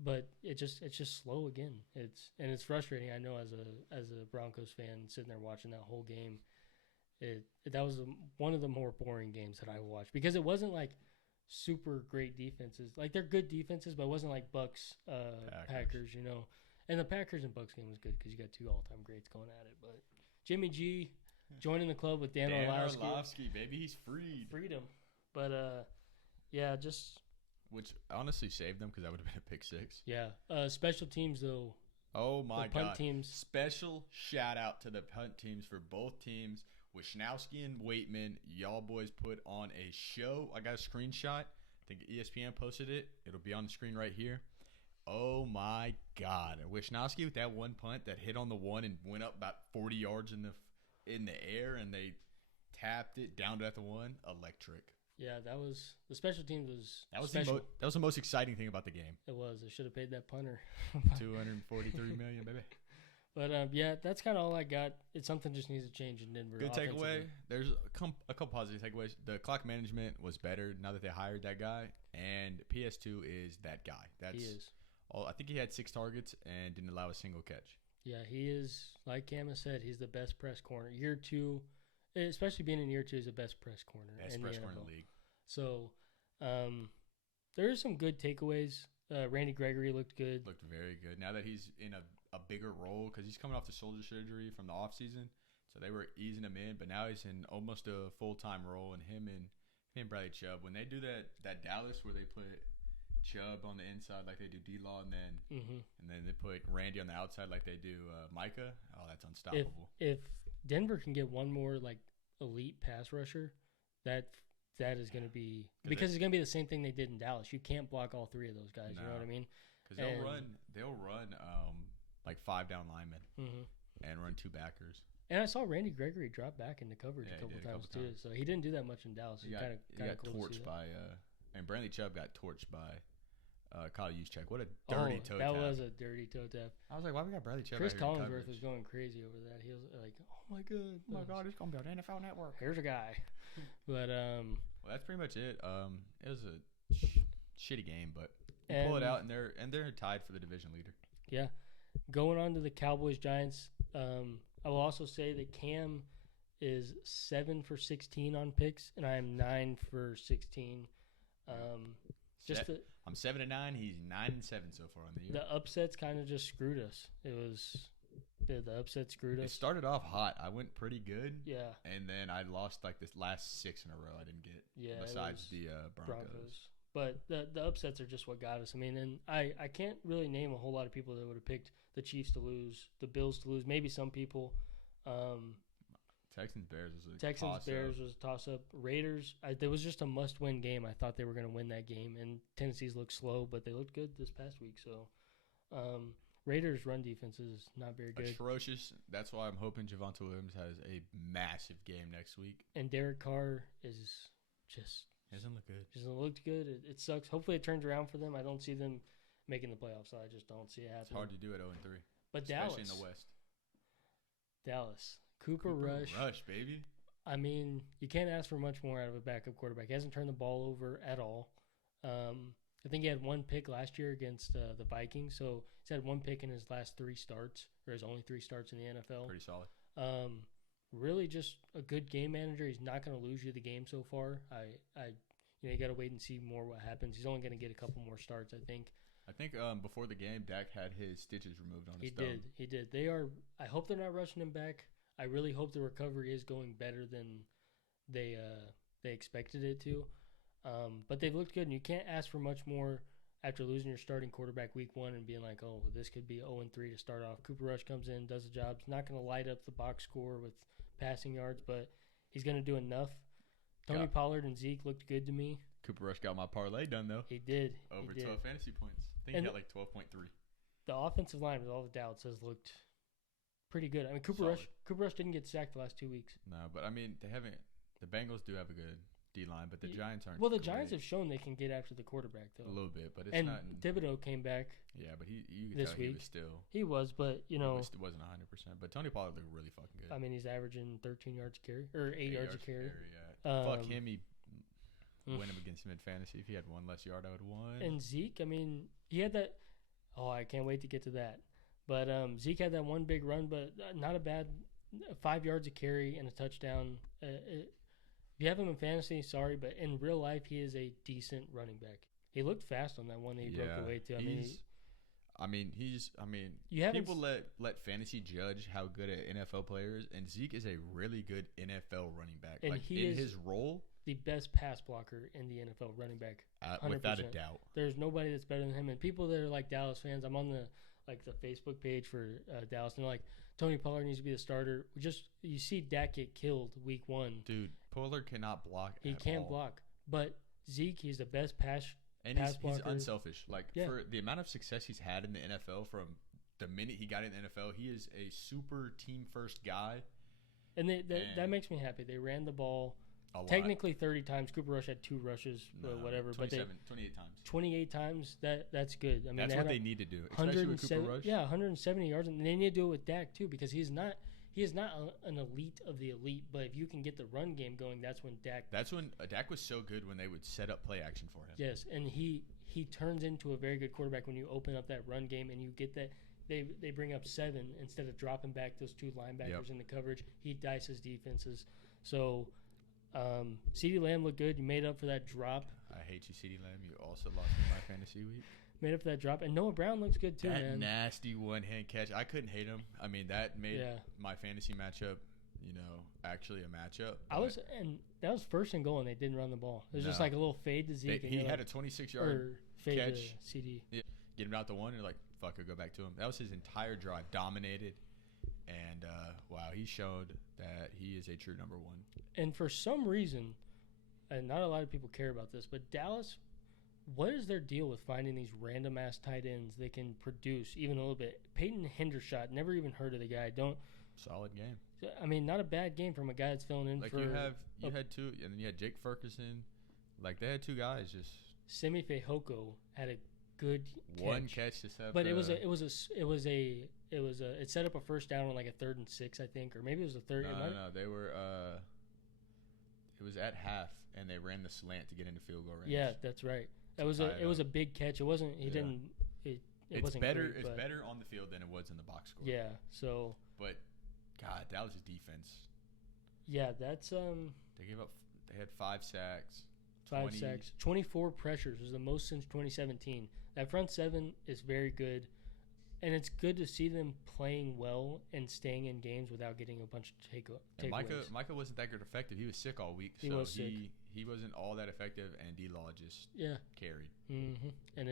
But it's just slow again. It's frustrating. I know as a Broncos fan sitting there watching that whole game, that was one of the more boring games that I watched, because it wasn't like super great defenses. Like, they're good defenses, but it wasn't like Bucks Packers, And the Packers and Bucks game was good because you got 2 all-time greats going at it. But Jimmy G joining the club with Dan Orlovsky, baby, he's freed. Freedom. But yeah, just. Which honestly saved them, because that would have been a pick 6. Yeah. Special teams, though. Oh, my God. Punt teams. Special shout-out to the punt teams for both teams. Wisnowski and Waitman, y'all boys put on a show. I got a screenshot. I think ESPN posted it. It'll be on the screen right here. Oh, my God. Wisnowski with that one punt that hit on the one and went up about 40 yards in the air, and they tapped it down at the one. Electric. Yeah, that was – the special teams was special. That was the most exciting thing about the game. It was. They should have paid that punter. $243 million, baby. But, yeah, that's kind of all I got. It's something just needs to change in Denver. Good takeaway. There's a couple positive takeaways. The clock management was better now that they hired that guy. And PS2 is that guy. He is. I think he had 6 targets and didn't allow a single catch. Yeah, he is. Like Cam has said, he's the best press corner. Year 2, especially being in year 2, is the best press corner. Best press corner in the league. So, there are some good takeaways. Randy Gregory looked good. Looked very good. Now that he's in a bigger role, because he's coming off the shoulder surgery from the offseason, so they were easing him in, but now he's in almost a full-time role, and him and Bradley Chubb, when they do that Dallas where they put Chubb on the inside like they do D-Law, and then they put Randy on the outside like they do Micah, that's unstoppable. If Denver can get one more like elite pass rusher, that is going to be, because it's going to be the same thing they did in Dallas. You can't block all 3 of those guys. You know what I mean? Because they'll run like 5 down linemen and run 2 backers. And I saw Randy Gregory drop back into coverage a couple times too. So he didn't do that much in Dallas. He got torched by and Bradley Chubb got torched by Kyle Juszczyk. What a dirty toe tap. That was a dirty toe tap. I was like, why we got Bradley Chubb? Chris Collinsworth was going crazy over that. He was like, oh my God, it's gonna be on NFL Network. Here's a guy. But well, that's pretty much it. It was a shitty game, but they pull it out, and they're tied for the division leader. Yeah, going on to the Cowboys Giants. I will also say that Cam is 7 for 16 on picks, and I am 9 for 16. I'm 7-9. He's 9-7 so far on the year. The upsets kind of just screwed us. The upset screwed us. It started off hot. I went pretty good. Yeah. And then I lost like this last 6 in a row. I didn't get. Yeah. Besides the Broncos. But the upsets are just what got us. I mean, and I can't really name a whole lot of people that would have picked the Chiefs to lose, the Bills to lose. Maybe some people. Texans-Bears was a toss-up. Raiders, there was just a must-win game. I thought they were going to win that game, and Tennessee's looked slow, but they looked good this past week. So, Raiders' run defense is not very good. Atrocious. That's why I'm hoping Javonte Williams has a massive game next week. And Derek Carr is just doesn't look good. Doesn't look good. It sucks. Hopefully, it turns around for them. I don't see them making the playoffs. So I just don't see it happening. It's hard to do at 0-3. But especially in the West. Dallas. Cooper Rush, baby. I mean, you can't ask for much more out of a backup quarterback. He hasn't turned the ball over at all. I think he had one pick last year against the Vikings. So he's had one pick in his last 3 starts, or his only 3 starts in the NFL. Pretty solid. Really just a good game manager. He's not going to lose you the game so far. You got to wait and see more what happens. He's only going to get a couple more starts, I think. I think before the game, Dak had his stitches removed on his thumb. He did. I hope they're not rushing him back. I really hope the recovery is going better than they expected it to. But they've looked good, and you can't ask for much more after losing your starting quarterback week 1 and being like, oh, this could be 0-3 to start off. Cooper Rush comes in, does the job. He's not going to light up the box score with passing yards, but he's going to do enough. Tony Pollard and Zeke looked good to me. Cooper Rush got my parlay done, though. He did. Over 12 fantasy points. I think he got like 12.3. The offensive line, with all the doubts, has looked pretty good. I mean, Cooper Rush didn't get sacked the last 2 weeks. No, but I mean, the Bengals do have a good D-line, but the Giants aren't. Well, the Giants have shown they can get after the quarterback, though. A little bit, but it's and not. And Thibodeau came back. Yeah, but you could this tell week. He was still. He was, but, It wasn't 100%. But Tony Pollard looked really fucking good. I mean, he's averaging 13 yards a carry, or 8 yards a carry. Yeah. Fuck him. He win him against him in fantasy. If he had 1 less yard, I would have won. And Zeke, I mean, he had that. Oh, I can't wait to get to that. But Zeke had that one big run, but not a bad 5 yards a carry and a touchdown. If you have him in fantasy, sorry, but in real life, he is a decent running back. He looked fast on that one that he broke away to. People let fantasy judge how good an NFL player is, and Zeke is a really good NFL running back. And like he in is his role, the best pass blocker in the NFL running back, 100%. Without a doubt. There's nobody that's better than him. And people that are like Dallas fans, I'm on the Facebook page for Dallas, and they're like, Tony Pollard needs to be the starter. You see Dak get killed week 1. Dude, Pollard cannot block. He can't block, but Zeke, he's the best pass. And he's unselfish. For the amount of success he's had in the NFL from the minute he got in the NFL, he is a super team-first guy. And that makes me happy. They ran the ball technically 30 times. Cooper Rush had 2 rushes, whatever. 28 times. 28 times, that's good. I mean, that's what they need to do, especially with Cooper Rush. Yeah, 170 yards. And they need to do it with Dak, too, because he is not an elite of the elite, but if you can get the run game going, that's when Dak was so good when they would set up play action for him. Yes, and he turns into a very good quarterback when you open up that run game and you get that they bring up 7 instead of dropping back those 2 linebackers in the coverage. He dices defenses. So CeeDee Lamb looked good. You made up for that drop. I hate you, CeeDee Lamb. You also lost in my fantasy week. Made up for that drop. And Noah Brown looks good, too, man. That nasty one-hand catch. I couldn't hate him. I mean, that made my fantasy matchup, actually a matchup. That was first and goal, and they didn't run the ball. It was just like a little fade to Zeke. He had a 26-yard fade catch. To CD. Yeah, get him out the one, and like, fuck it, go back to him. That was his entire drive. Dominated. And, wow, he showed that he is a true number 1. And for some reason, and not a lot of people care about this, but Dallas – what is their deal with finding these random-ass tight ends that can produce even a little bit? Peyton Hendershot, never even heard of the guy. Solid game. I mean, not a bad game from a guy that's filling in for. You had 2, and then you had Jake Ferguson. Like, they had 2 guys just. Simi Fehoko had a good One catch to set up. But it set up a first down on like a 3rd and 6, I think, or maybe it was a third. No. They were. It was at half, and they ran the slant to get into field goal range. Yeah, that's right. It was a big catch. It wasn't. He didn't. It wasn't better. Great, it's better on the field than it was in the box score. Yeah. So. But, God, that was his defense. Yeah, that's They gave up. They had 5 sacks. 5 sacks. 24 pressures was the most since 2017. That front seven is very good, and it's good to see them playing well and staying in games without getting a bunch of takeaways. Micah wasn't that good effective. He was sick all week, he wasn't all that effective, and D-Law just carried. Mm-hmm. And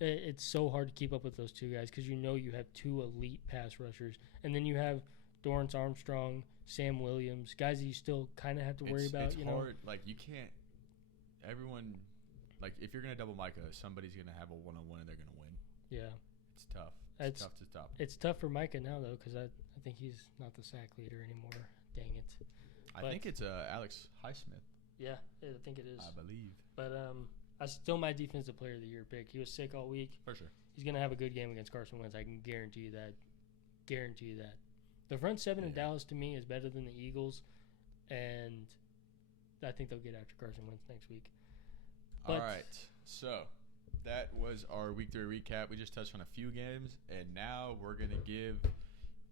it's so hard to keep up with those two guys because you have 2 elite pass rushers, and then you have Dorrance Armstrong, Sam Williams, guys that you still kind of have to worry about. It's hard. Like, you can't – everyone – like, if you're going to double Micah, somebody's going to have a one-on-one and they're going to win. Yeah. It's tough. It's tough to stop. It's tough for Micah now, though, because I think he's not the sack leader anymore. Dang it. I think it's Alex Highsmith. Yeah, I think it is. I believe. But I still my defensive player of the year pick. He was sick all week. For sure. He's going to have a good game against Carson Wentz. I can guarantee you that. The front seven in Dallas, to me, is better than the Eagles, and I think they'll get after Carson Wentz next week. All right, so that was our Week 3 recap. We just touched on a few games, and now we're going to give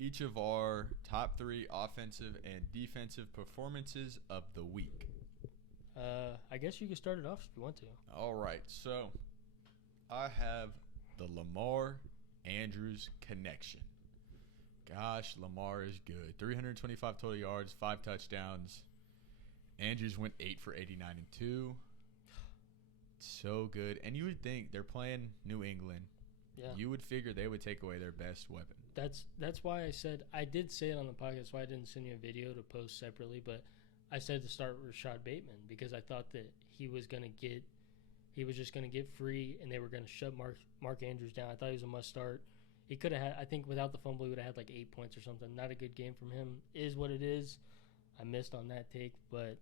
each of our top 3 offensive and defensive performances of the week. I guess you can start it off if you want to. All right, so I have the Lamar Andrews connection. Gosh, Lamar is good. 325 total yards, 5 touchdowns. Andrews went 8 for 89 and 2. So good. And you would think they're playing New England. Yeah. You would figure they would take away their best weapon. That's why I did say it on the podcast, why I didn't send you a video to post separately, but I said to start Rashad Bateman because I thought that he was just going to get free and they were going to shut Mark Andrews down. I thought he was a must start. He could have had, I think without the fumble, he would have had like 8 points or something. Not a good game from him. Is what it is. I missed on that take, but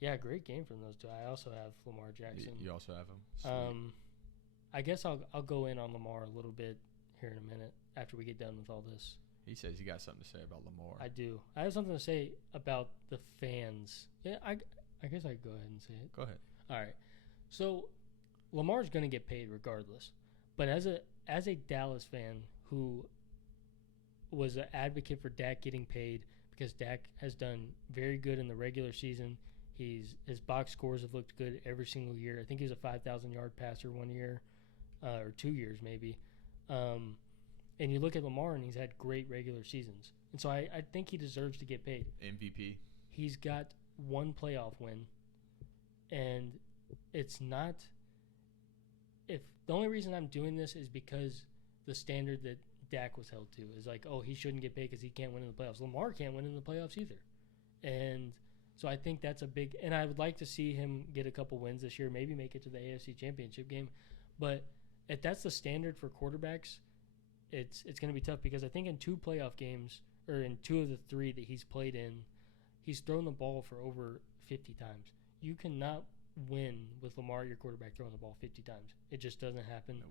yeah, great game from those two. I also have Lamar Jackson. You also have him? Sweet. I guess I'll go in on Lamar a little bit here in a minute after we get done with all this. He says he got something to say about Lamar. I do. I have something to say about the fans. Yeah, I guess I could go ahead and say it. Go ahead. All right. So Lamar's going to get paid regardless. But as a Dallas fan who was an advocate for Dak getting paid because Dak has done very good in the regular season. His box scores have looked good every single year. I think he was a 5,000-yard passer 1 year or 2 years maybe. And you look at Lamar, and he's had great regular seasons. And so I think he deserves to get paid. MVP. He's got 1 playoff win. And it's not – if the only reason I'm doing this is because the standard that Dak was held to is like, oh, he shouldn't get paid because he can't win in the playoffs. Lamar can't win in the playoffs either. And – so I think that's a big – and I would like to see him get a couple wins this year, maybe make it to the AFC Championship game. But if that's the standard for quarterbacks, it's going to be tough because I think in 2 playoff games or in 2 of the 3 that he's played in, he's thrown the ball for over 50 times. You cannot win with Lamar, your quarterback, throwing the ball 50 times. It just doesn't happen. Nope.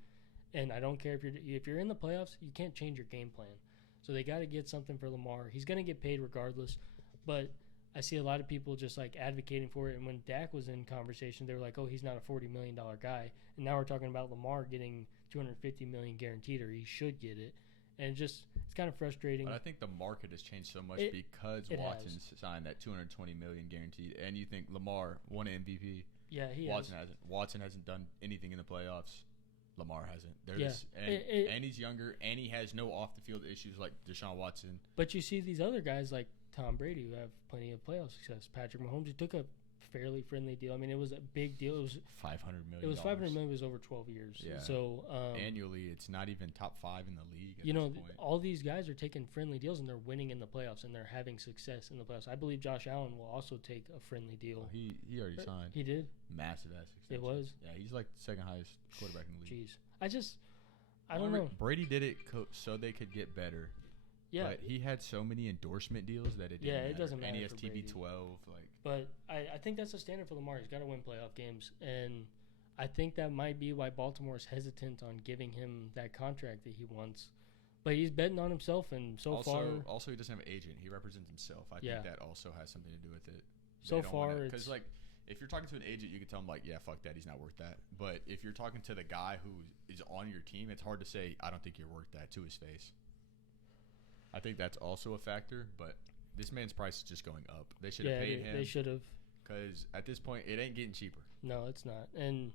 And I don't care if you're in the playoffs, you can't change your game plan. So they got to get something for Lamar. He's going to get paid regardless, but – I see a lot of people just like advocating for it. And when Dak was in conversation, they were like, oh, he's not a $40 million guy. And now we're talking about Lamar getting $250 million guaranteed, or he should get it. And it's kind of frustrating. But I think the market has changed so much because Watson signed that $220 million guaranteed. And you think Lamar won an MVP. Yeah, Watson hasn't. Watson hasn't done anything in the playoffs. Lamar hasn't. And he's younger, and he has no off-the-field issues like Deshaun Watson. But you see these other guys like Tom Brady who have plenty of playoff success. Patrick Mahomes, who took a fairly friendly deal. I mean, it was a big deal. It was $500 million. It was $500 million. It was over 12 years. Yeah. So annually, it's not even top 5 in the league. At this point. All these guys are taking friendly deals and they're winning in the playoffs and they're having success in the playoffs. I believe Josh Allen will also take a friendly deal. Well, he already signed. He did. Massive ass success. It was. Yeah, he's like the second highest quarterback in the league. Jeez, I don't know. Brady did it so they could get better. Yeah, but he had so many endorsement deals that it didn't matter. It doesn't matter. NESTB 12, But I think that's the standard for Lamar. He's got to win playoff games, and I think that might be why Baltimore is hesitant on giving him that contract that he wants. But he's betting on himself, and so far... Also, he doesn't have an agent. He represents himself. I think that also has something to do with it. So far, because, like, if you're talking to an agent, you can tell him, like, yeah, fuck that. He's not worth that. But if you're talking to the guy who is on your team, it's hard to say, I don't think you're worth that to his face. I think that's also a factor, but this man's price is just going up. They should have paid him. They should have. Because at this point, it ain't getting cheaper. No, it's not. And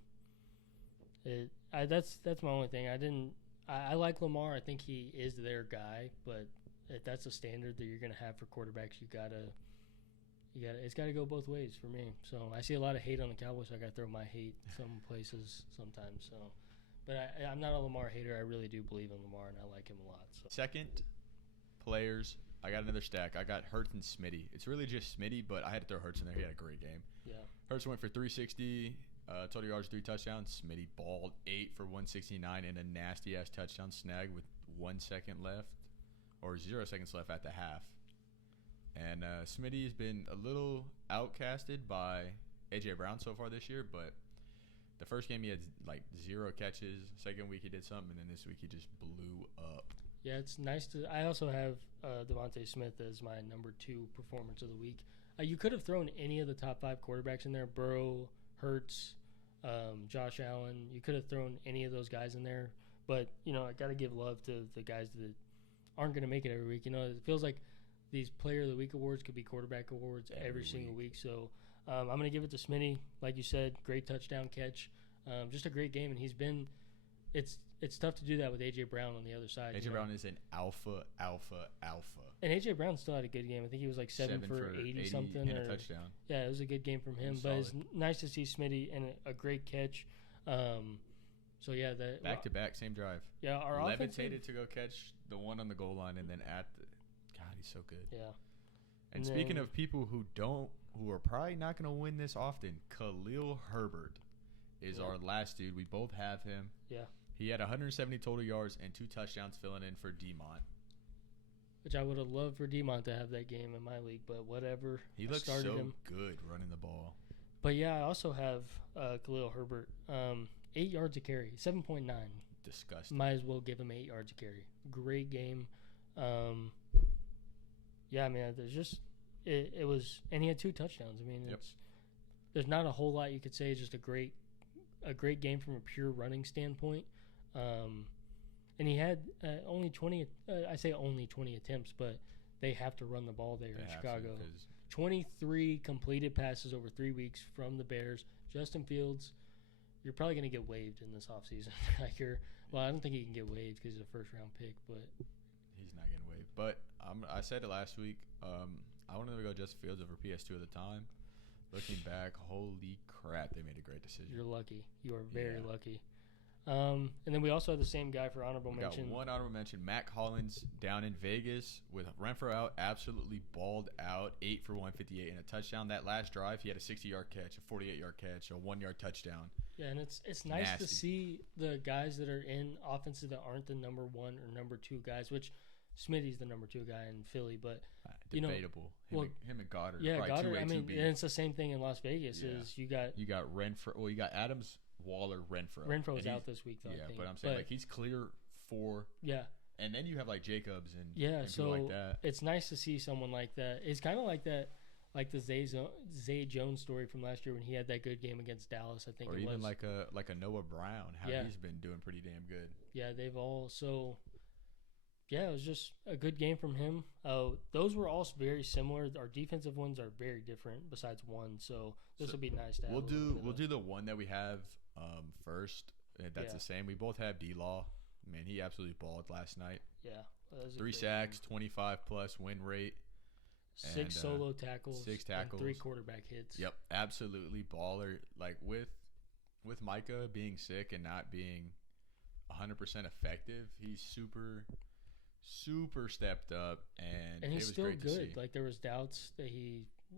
that's my only thing. I like Lamar. I think he is their guy, but if that's a standard that you're going to have for quarterbacks, it's got to go both ways for me. So I see a lot of hate on the Cowboys, so I got to throw my hate some places sometimes. So, but I'm not a Lamar hater. I really do believe in Lamar, and I like him a lot. So. Second, players. I got another stack. I got Hurts and Smitty. It's really just Smitty, but I had to throw Hurts in there. He had a great game. Yeah. Hurts went for 360. Total yards, 3 touchdowns. Smitty balled 8 for 169 and a nasty-ass touchdown snag with 1 second left, or 0 seconds left at the half. And Smitty has been a little outcasted by A.J. Brown so far this year, but the first game he had, like, 0 catches. Second week he did something, and then this week he just blew up. Yeah, it's nice to – I also have Devonte Smith as my number 2 performance of the week. You could have thrown any of the top 5 quarterbacks in there, Burrow, Hurts, Josh Allen. You could have thrown any of those guys in there. But, I got to give love to the guys that aren't going to make it every week. It feels like these Player of the Week awards could be quarterback awards every single week. So I'm going to give it to Smitty. Like you said, great touchdown catch. Just a great game. And he's been – it's tough to do that with A.J. Brown on the other side. A.J. Brown is an alpha. And A.J. Brown still had a good game. I think he was like 7 for 80 something. And a touchdown. Yeah, it was a good game from him. But it's nice to see Smitty and a great catch. So, yeah. Back-to-back, same drive. Yeah, our offense. Levitated to go catch the one on the goal line and then God, he's so good. Yeah. And speaking of people who are probably not going to win this often, Khalil Herbert is our last dude. We both have him. Yeah. He had 170 total yards and 2 touchdowns filling in for DeMont. Which I would have loved for DeMont to have that game in my league, but whatever. He looks so good running the ball. But, yeah, I also have Khalil Herbert. 8 yards a carry, 7.9. Disgusting. Might as well give him 8 yards a carry. Great game. Yeah, I mean, there's just it was, and he had 2 touchdowns. I mean, there's not a whole lot you could say. It's just a great game from a pure running standpoint. And he had only 20. I say only 20 attempts, but they have to run the ball there in Chicago. 23 completed passes over 3 weeks from the Bears. Justin Fields, you're probably going to get waived in this offseason. I don't think he can get waived because he's a first-round pick, but he's not getting waived. But I said it last week. I wanted to go Justin Fields over PS2 at the time. Looking back, holy crap, they made a great decision. You're lucky. You are very lucky. And then we also have the same guy for honorable mention. Got one honorable mention. Mac Hollins down in Vegas with Renfro out, absolutely balled out, 8 for 158 and a touchdown. That last drive, he had a 60-yard catch, a 48-yard catch, a 1-yard touchdown. Yeah, and it's nice to see the guys that are in offenses that aren't the number 1 or number 2 guys, which Smitty's the number 2 guy in Philly, but debatable. Him and Goddard. Yeah, Goddard. I mean, and it's the same thing in Las Vegas. Yeah. Is you got Renfro. Well, you got Adams, Waller, Renfro. Renfro's out this week, though. Yeah, I think. But I'm saying he's clear for. Yeah. And then you have like Jacobs and so like that. It's nice to see someone like that. It's kind of like that, like the Zay Jones story from last year when he had that good game against Dallas. I think, or even like a Noah Brown, how he's been doing pretty damn good. Yeah, they've all so. Yeah, it was just a good game from him. Those were all very similar. Our defensive ones are very different besides one, so this will be nice to have. We'll do the one that we have first. That's the same. We both have D-Law. Man, he absolutely balled last night. Yeah. 3 sacks, 25-plus win rate. 6 solo tackles. 6 tackles. And 3 quarterback hits. Yep, absolutely baller. Like with Micah being sick and not being 100% effective, he's super stepped up, and he's it was still great good. To see. Like there was doubts that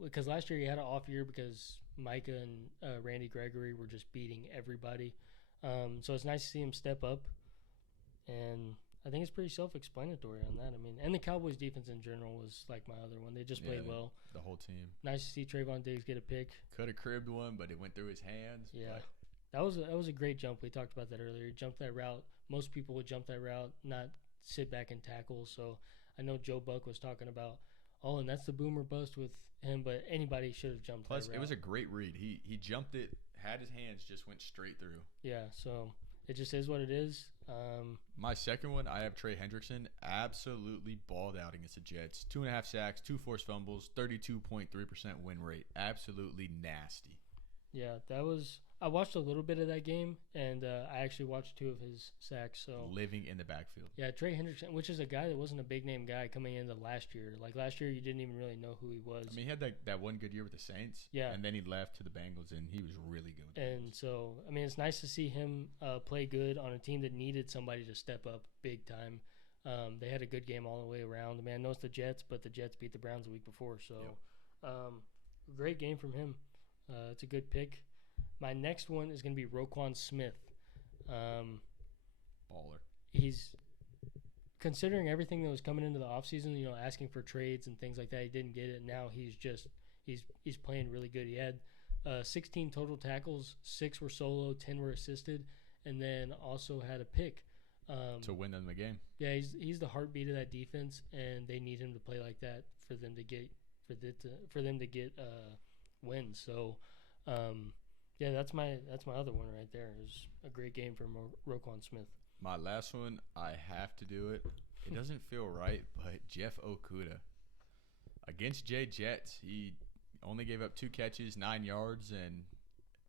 because last year he had an off year because Micah and Randy Gregory were just beating everybody. So it's nice to see him step up, and I think it's pretty self-explanatory on that. I mean, and the Cowboys defense in general was like my other one. They just played well. The whole team. Nice to see Trayvon Diggs get a pick. Could have cribbed one, but it went through his hands. Yeah. That was a great jump. We talked about that earlier. He jumped that route. Most people would jump that route, not sit back and tackle. So I know Joe Buck was talking about, and that's the boomer bust with him, but anybody should have jumped Plus, that route. it was a great read. He jumped it, had his hands, just went straight through. Yeah, so it just is what it is. My second one, I have Trey Hendrickson. Absolutely balled out against the Jets. 2.5 sacks, 2 forced fumbles, 32.3% win rate. Absolutely nasty. Yeah, I watched a little bit of that game, and I actually watched 2 of his sacks. So living in the backfield. Yeah, Trey Henderson, which is a guy that wasn't a big-name guy coming into last year. Like, last year, you didn't even really know who he was. I mean, he had that one good year with the Saints. Yeah. And then he left to the Bengals, and he was really good with the And so, I mean, it's nice to see him play good on a team that needed somebody to step up big time. They had a good game all the way around. I mean, I know it's the Jets, but the Jets beat the Browns the week before. So, great game from him. It's a good pick. My next one is going to be Roquan Smith. Baller. He's considering everything that was coming into the offseason, asking for trades and things like that. He didn't get it. Now he's playing really good. He had 16 total tackles, 6 were solo, 10 were assisted, and then also had a pick. To win them the game. Yeah, he's the heartbeat of that defense, and they need him to play like that for them to get wins. So, yeah, that's my other one right there. It was a great game from Roquan Smith. My last one, I have to do it. It doesn't feel right, but Jeff Okudah. Against Jets, he only gave up 2 catches, 9 yards, and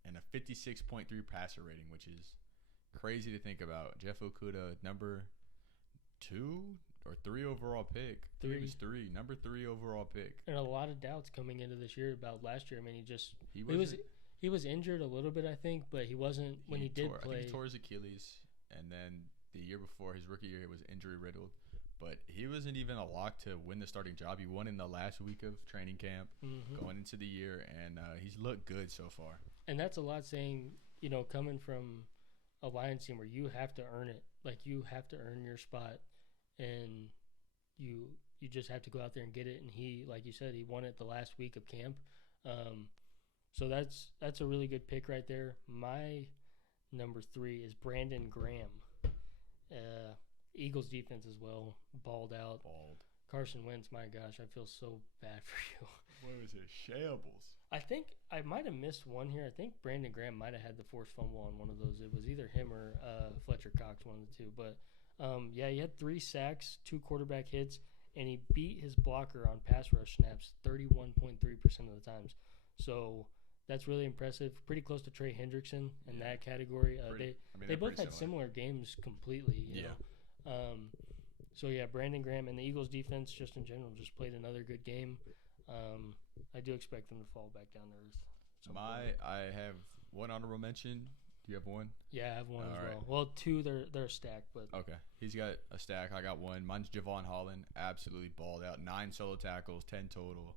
a 56.3 passer rating, which is crazy to think about. Jeff Okudah, number 2 or 3 overall pick. I think it was 3. Number 3 overall pick. And a lot of doubts coming into this year about last year. I mean, he was injured a little bit, I think, but he wasn't when he did play. I think he tore his Achilles, and then the year before, his rookie year, he was injury riddled. But he wasn't even a lock to win the starting job. He won in the last week of training camp, going into the year, and he's looked good so far. And that's a lot saying, coming from a Lions team where you have to earn it. Like, you have to earn your spot, and you just have to go out there and get it. And he, like you said, he won it the last week of camp. So that's a really good pick right there. My number 3 is Brandon Graham. Eagles defense as well, balled out. Carson Wentz, my gosh, I feel so bad for you. What was it? Shambles. I think I might have missed one here. I think Brandon Graham might have had the forced fumble on one of those. It was either him or Fletcher Cox, one of the two. But, yeah, he had 3 sacks, 2 quarterback hits, and he beat his blocker on pass rush snaps 31.3% of the times. So that's really impressive. Pretty close to Trey Hendrickson in that category. They both had similar games completely. You know? So, yeah, Brandon Graham and the Eagles defense just in general just played another good game. I do expect them to fall back down to earth. I have one honorable mention. Do you have one? Yeah, I have one as well. Right. Well, 2, they're stacked. But okay. He's got a stack. I got one. Mine's Javon Holland. Absolutely balled out. 9 solo tackles, 10 total.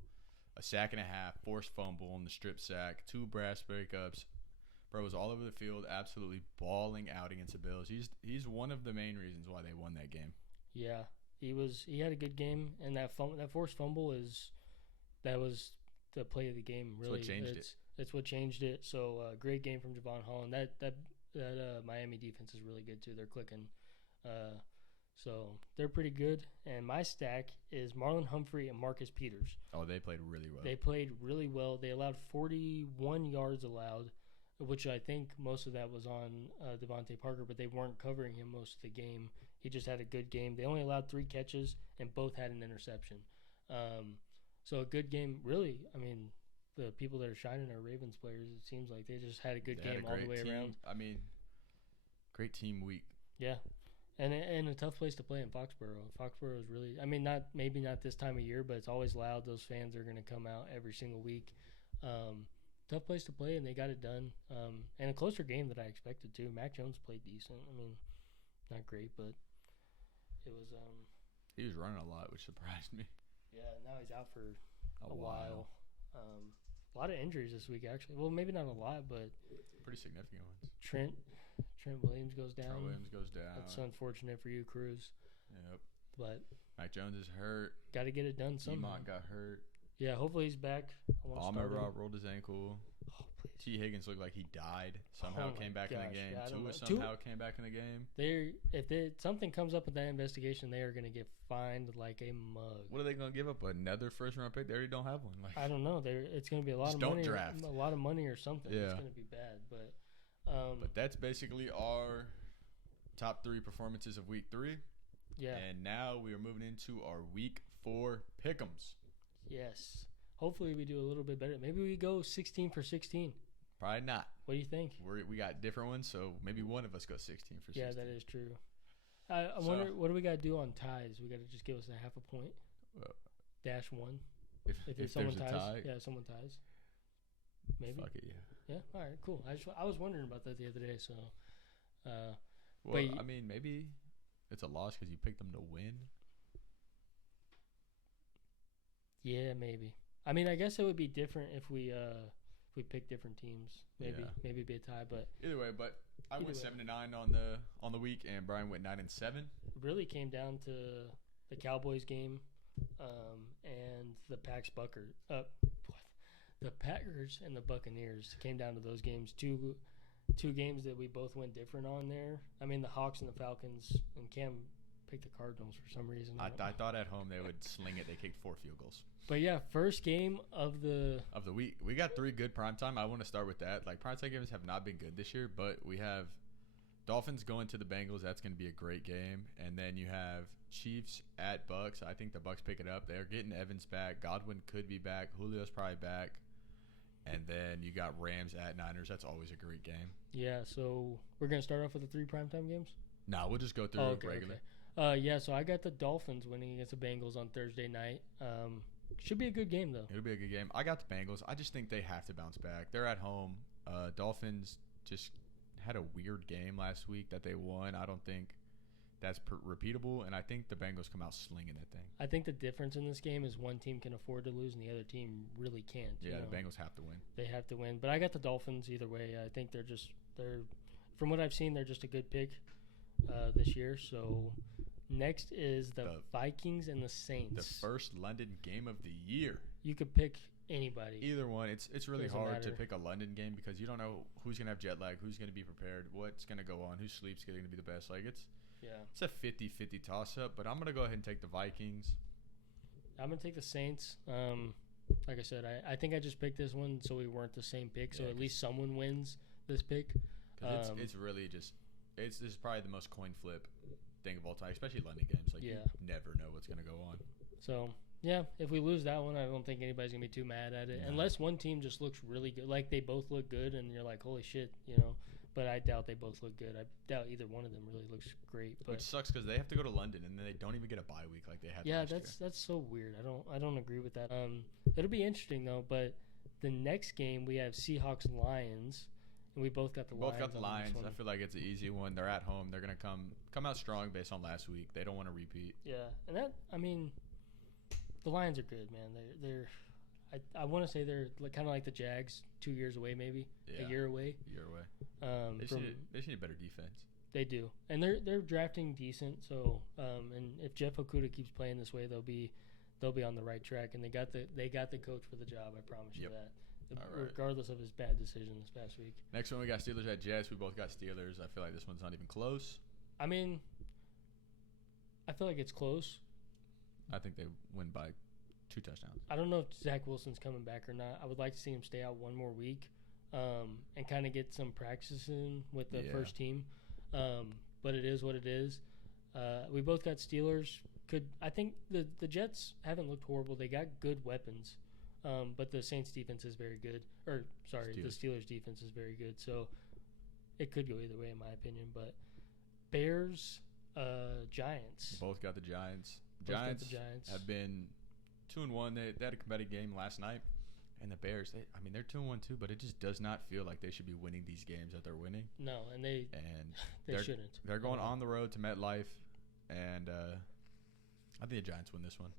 A sack and a half, forced fumble on the strip sack, 2 brass breakups. Bro was all over the field, absolutely balling out against the Bills. He's one of the main reasons why they won that game. Yeah, he had a good game, and that forced fumble was the play of the game. Really, that's what changed it. It's what changed it. So great game from Javon Holland. That Miami defense is really good too. They're clicking. So they're pretty good. And my stack is Marlon Humphrey and Marcus Peters. Oh, they played really well. They allowed 41 yards allowed, which I think most of that was on Devontae Parker, but they weren't covering him most of the game. He just had a good game. They only allowed 3 catches, and both had an interception. So a good game. Really, I mean, the people that are shining are Ravens players. It seems like they just had a good game all the way around. I mean, great team week. Yeah. And a tough place to play in Foxborough. Foxborough is really, I mean, maybe not this time of year, but it's always loud. Those fans are going to come out every single week. Tough place to play, and they got it done. And a closer game than I expected too. Mac Jones played decent. I mean, not great, but it was. He was running a lot, which surprised me. Yeah, now he's out for a while. A lot of injuries this week, actually. Well, maybe not a lot, but pretty significant ones. Trent Williams goes down. That's unfortunate for you, Cruz. Yep. But Mac Jones is hurt. Got to get it done somehow. Demont got hurt. Yeah, hopefully he's back. Amara rolled his ankle. Oh, T. Higgins looked like he died. Somehow came back in the game. Tua somehow came back in the game. If something comes up with that investigation, they are going to get fined like a mug. What are they going to give up? Another first-round pick? They already don't have one. I don't know. It's going to be a lot of money. A lot of money or something. Yeah. It's going to be bad. But that's basically our top 3 performances of Week 3. Yeah. And now we are moving into our Week 4 pick'ems. Yes. Hopefully we do a little bit better. Maybe we go 16 for 16. Probably not. What do you think? We got different ones, so maybe one of us goes 16 for 16. Yeah, that is true. I wonder, what do we got to do on ties? We got to just give us a half a point. -1. If someone ties. Tie. Yeah, someone ties. Maybe. Fuck it, yeah. Yeah, all right, cool. I was wondering about that the other day, so. I mean, maybe it's a loss because you picked them to win. Yeah, maybe. I mean, I guess it would be different if we pick different teams. Maybe it'd be a tie, but either way. But I went 7-9 on the week, and Brian went 9-7. It really came down to the Cowboys game, and the the Packers and the Buccaneers came down to those games. Two games that we both went different on there. I mean, the Hawks and the Falcons, and Cam picked the Cardinals for some reason. I thought at home they would sling it. They kicked 4 field goals. But yeah, first game of the week. We got 3 good primetime. I want to start with that. Like, primetime games have not been good this year, but we have Dolphins going to the Bengals. That's going to be a great game. And then you have Chiefs at Bucks. I think the Bucks pick it up. They're getting Evans back. Godwin could be back. Julio's probably back. And then you got Rams at Niners. That's always a great game. Yeah, so we're going to start off with the 3 primetime games? No, we'll just go through regular. Okay. Yeah, so I got the Dolphins winning against the Bengals on Thursday night. Should be a good game, though. It'll be a good game. I got the Bengals. I just think they have to bounce back. They're at home. Dolphins just had a weird game last week that they won. I don't think that's repeatable, and I think the Bengals come out slinging that thing. I think the difference in this game is one team can afford to lose and the other team really can't. Yeah, the Bengals have to win. They have to win. But I got the Dolphins either way. I think they're from what I've seen, they're just a good pick this year. So next is the Vikings and the Saints. The first London game of the year. You could pick anybody. Either one. It's really hard to pick a London game because you don't know who's going to have jet lag, who's going to be prepared, what's going to go on, whose sleep's going to be the best. Like, it's a 50-50 toss-up, but I'm going to go ahead and take the Vikings. I'm going to take the Saints. Like I said, I think I just picked this one so we weren't the same pick, so at least someone wins this pick. It's really just this is probably the most coin flip thing of all time, especially London games. Like, you never know what's going to go on. So, yeah, if we lose that one, I don't think anybody's going to be too mad at it. No. Unless one team just looks really good. Like, they both look good, and you're like, holy shit, you know. But I doubt they both look good. I doubt either one of them really looks great. But which sucks because they have to go to London, and then they don't even get a bye week like they had last year. Yeah, that's so weird. I don't agree with that. It'll be interesting, though. But the next game, we have Seahawks-Lions. And we both got the Lions. Both got the Lions. I feel like it's an easy one. They're at home. They're going to come out strong based on last week. They don't want to repeat. Yeah. And the Lions are good, man. I want to say they're kind of like the Jags, 2 years away maybe. Yeah. A year away. They just need a better defense. They do. And they're drafting decent. So and if Jeff Okudah keeps playing this way, they'll be on the right track, and they got the coach for the job, I promise you that. Regardless of his bad decision this past week. Next one, we got Steelers at Jets. We both got Steelers. I feel like this one's not even close. I mean, I feel like it's close. I think they win by 2 touchdowns. I don't know if Zach Wilson's coming back or not. I would like to see him stay out one more week and kind of get some practice in with the first team. But it is what it is. We both got Steelers. I think the Jets haven't looked horrible. They got good weapons. But the Saints defense is very good. The Steelers defense is very good. So it could go either way in my opinion. But Bears, Giants. Both got the Giants. Giants have been 2-1. They had a competitive game last night. And the Bears, they're 2-1 too, but it just does not feel like they should be winning these games that they're winning. No, and they shouldn't. They're going on the road to MetLife, and I think the Giants win this one.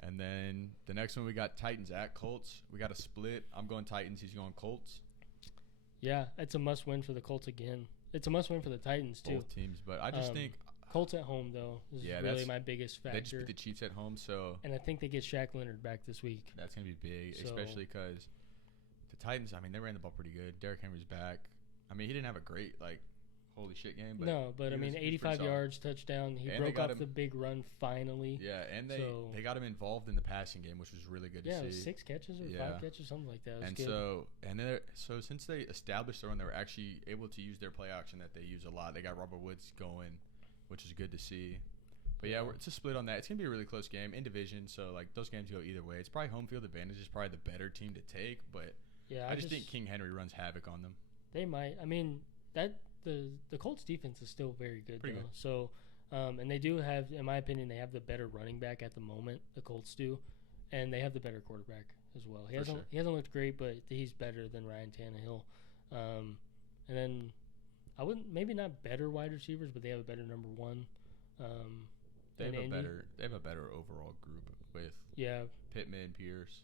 And then the next one, we got Titans at Colts. We got a split. I'm going Titans. He's going Colts. Yeah, it's a must-win for the Colts again. It's a must-win for the Titans, too. Both teams, but I just think Colts at home, though, is really my biggest factor. They just beat the Chiefs at home, so. And I think they get Shaq Leonard back this week. That's going to be big, especially because The Titans, I mean, they ran the ball pretty good. Derrick Henry's back. I mean, he didn't have a great, holy shit game. But no, but I mean, 85 yards, touchdown. He broke off the big run finally. Yeah, and they got him involved in the passing game, which was really good to see. Yeah, 6 catches or 5 catches, something like that. And good. So since they established their run, they were actually able to use their play action that they use a lot. They got Robert Woods going, which is good to see. But yeah, it's a split on that. It's gonna be a really close game in division, so those games go either way. It's probably home field advantage is probably the better team to take, but I just think King Henry runs havoc on them. They might. I mean, the Colts defense is still very good. Pretty good. So, and they do have, in my opinion, they have the better running back at the moment. The Colts do, and they have the better quarterback as well. He hasn't looked great, but he's better than Ryan Tannehill. And then I wouldn't maybe not better wide receivers, but they have a better number one. They have a better overall group with Pittman, Pierce,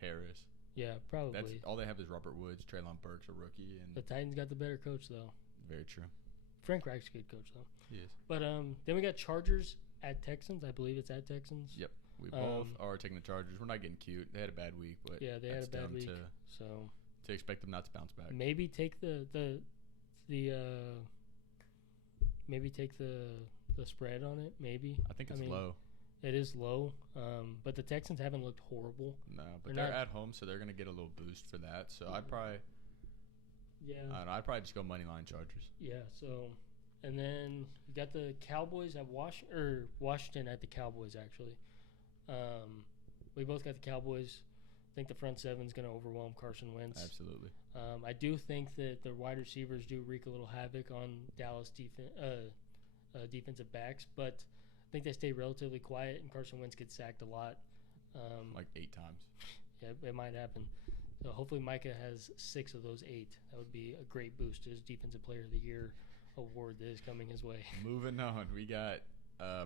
Paris. Yeah, probably. That's all they have is Robert Woods, Treylon Burks, a rookie, and the Titans got the better coach though. Very true. Frank Reich's a good coach though. He is. But then we got Chargers at Texans. I believe it's at Texans. Yep. We both are taking the Chargers. We're not getting cute. They had a bad week, but yeah, they had a bad week. To expect them not to bounce back. Maybe take the spread on it. Maybe. I think it's low. It is low, but the Texans haven't looked horrible. No, but they're at home, so they're going to get a little boost for that. So I'd probably I'd probably just go money line Chargers. Yeah, so and then you got the Cowboys at Washington at the Cowboys actually. We both got the Cowboys. I think the front seven's going to overwhelm Carson Wentz. Absolutely. I do think that the wide receivers do wreak a little havoc on Dallas defensive backs, but I think they stay relatively quiet, and Carson Wentz gets sacked a lot. 8 times. Yeah, it might happen. So hopefully Micah has 6 of those 8. That would be a great boost to his Defensive Player of the Year award that is coming his way. Moving on, we got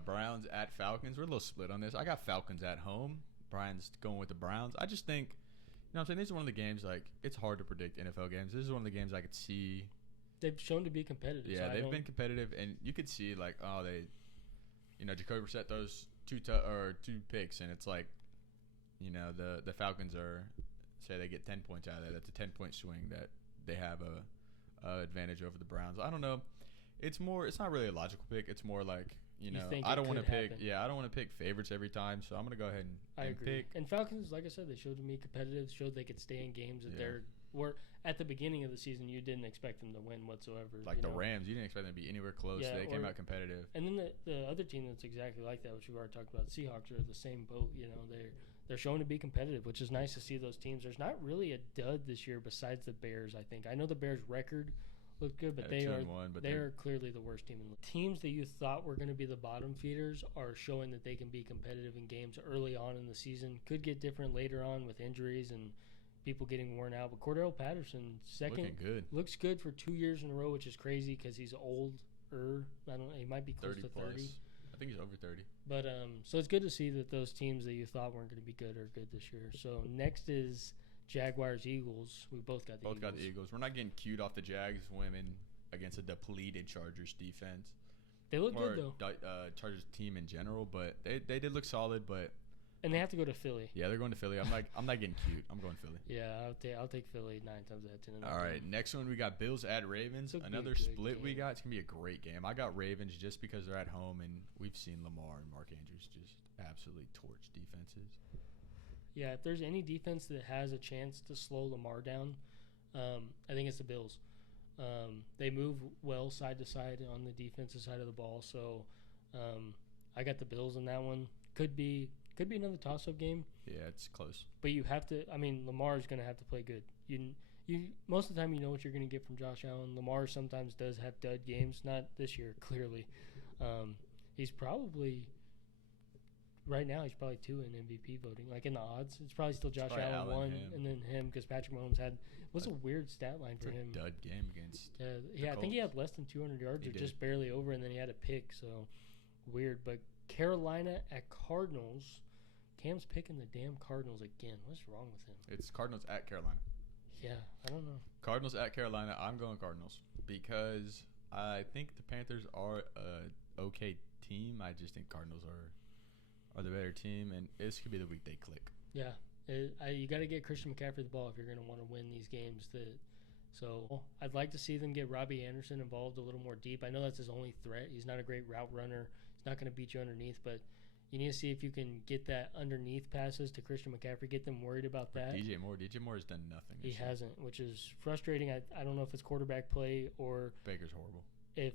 Browns at Falcons. We're a little split on this. I got Falcons at home. Brian's going with the Browns. I just think, what I'm saying, this is one of the games, it's hard to predict NFL games. This is one of the games I could see. They've shown to be competitive. Yeah, they've been competitive, and you could see, Jacoby Brissett throws 2 picks, and it's the Falcons say they get 10 points out of that. That's a 10-point swing that they have a advantage over the Browns. I don't know. It's not really a logical pick. It's more I don't want to pick. Yeah, I don't want to pick favorites every time, so I'm gonna go ahead and pick. And Falcons, like I said, they showed to be competitive. Showed they could stay in games that were at the beginning of the season. You didn't expect them to win whatsoever. The Rams, you didn't expect them to be anywhere close. Yeah, they came out competitive. And then the other team that's exactly like that, which we've already talked about, the Seahawks are the same boat. They're showing to be competitive, which is nice to see those teams. There's not really a dud this year besides the Bears. I think I know the Bears' record looked good, but they are clearly the worst team in the teams that you thought were going to be the bottom feeders are showing that they can be competitive in games early on in the season. Could get different later on with injuries and people getting worn out. But Cordell Patterson, second, looks good for 2 years in a row, which is crazy because he's older. I don't know, he might be close to 30. I think he's over 30. But so it's good to see that those teams that you thought weren't going to be good are good this year. So next is Jaguars Eagles. We both got the Eagles. Both got the Eagles. We're not getting cute off the Jags women against a depleted Chargers defense. They look good though. Chargers team in general, but they did look solid. And they have to go to Philly. Yeah, they're going to Philly. I'm not getting cute. I'm going Philly. Yeah, I'll take Philly 9 times out of 10. All right, next one we got Bills at Ravens. Another split we got. It's gonna be a great game. I got Ravens just because they're at home, and we've seen Lamar and Mark Andrews just absolutely torch defenses. Yeah, if there's any defense that has a chance to slow Lamar down, I think it's the Bills. They move well side to side on the defensive side of the ball, so I got the Bills in that one. Could be another toss-up game. Yeah, it's close. But you have to. I mean, Lamar is going to have to play good. You most of the time you know what you're going to get from Josh Allen. Lamar sometimes does have dud games. Not this year, clearly. He's probably. Right now, he's probably 2 in MVP voting. In the odds, it's probably still Josh Allen 1, and then him because Patrick Mahomes was a weird stat line for him. Dud game against. Yeah, I think he had less than 200 yards, just barely over, and then he had a pick. So weird. But Carolina at Cardinals. Cam's picking the damn Cardinals again. What's wrong with him? It's Cardinals at Carolina. Yeah, I don't know. Cardinals at Carolina. I'm going Cardinals because I think the Panthers are an okay team. I just think Cardinals are the better team, and this could be the week they click. Yeah, You got to get Christian McCaffrey the ball if you're going to want to win these games. So I'd like to see them get Robbie Anderson involved a little more deep. I know that's his only threat. He's not a great route runner. He's not going to beat you underneath, but you need to see if you can get that underneath passes to Christian McCaffrey, get them worried about that. DJ Moore has done nothing. He hasn't, which is frustrating. I don't know if it's quarterback play or Baker's horrible. If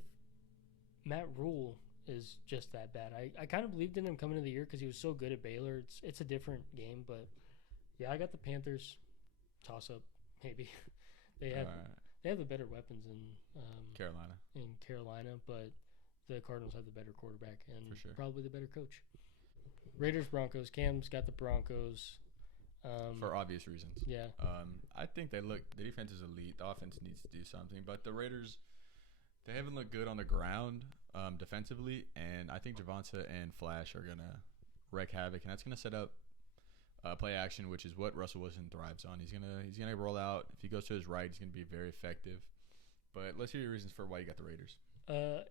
Matt Rule is just that bad. I kind of believed in him coming into the year because he was so good at Baylor. It's a different game, but yeah, I got the Panthers toss up maybe. They have the better weapons in Carolina, but the Cardinals have the better quarterback and probably the better coach. Raiders Broncos. Cam's got the Broncos for obvious reasons. Yeah. I think the defense is elite. The offense needs to do something, but the Raiders, they haven't looked good on the ground defensively, and I think Devonte and Flash are gonna wreak havoc, and that's gonna set up play action, which is what Russell Wilson thrives on. He's gonna roll out. If he goes to his right, he's gonna be very effective. But let's hear your reasons for why you got the Raiders.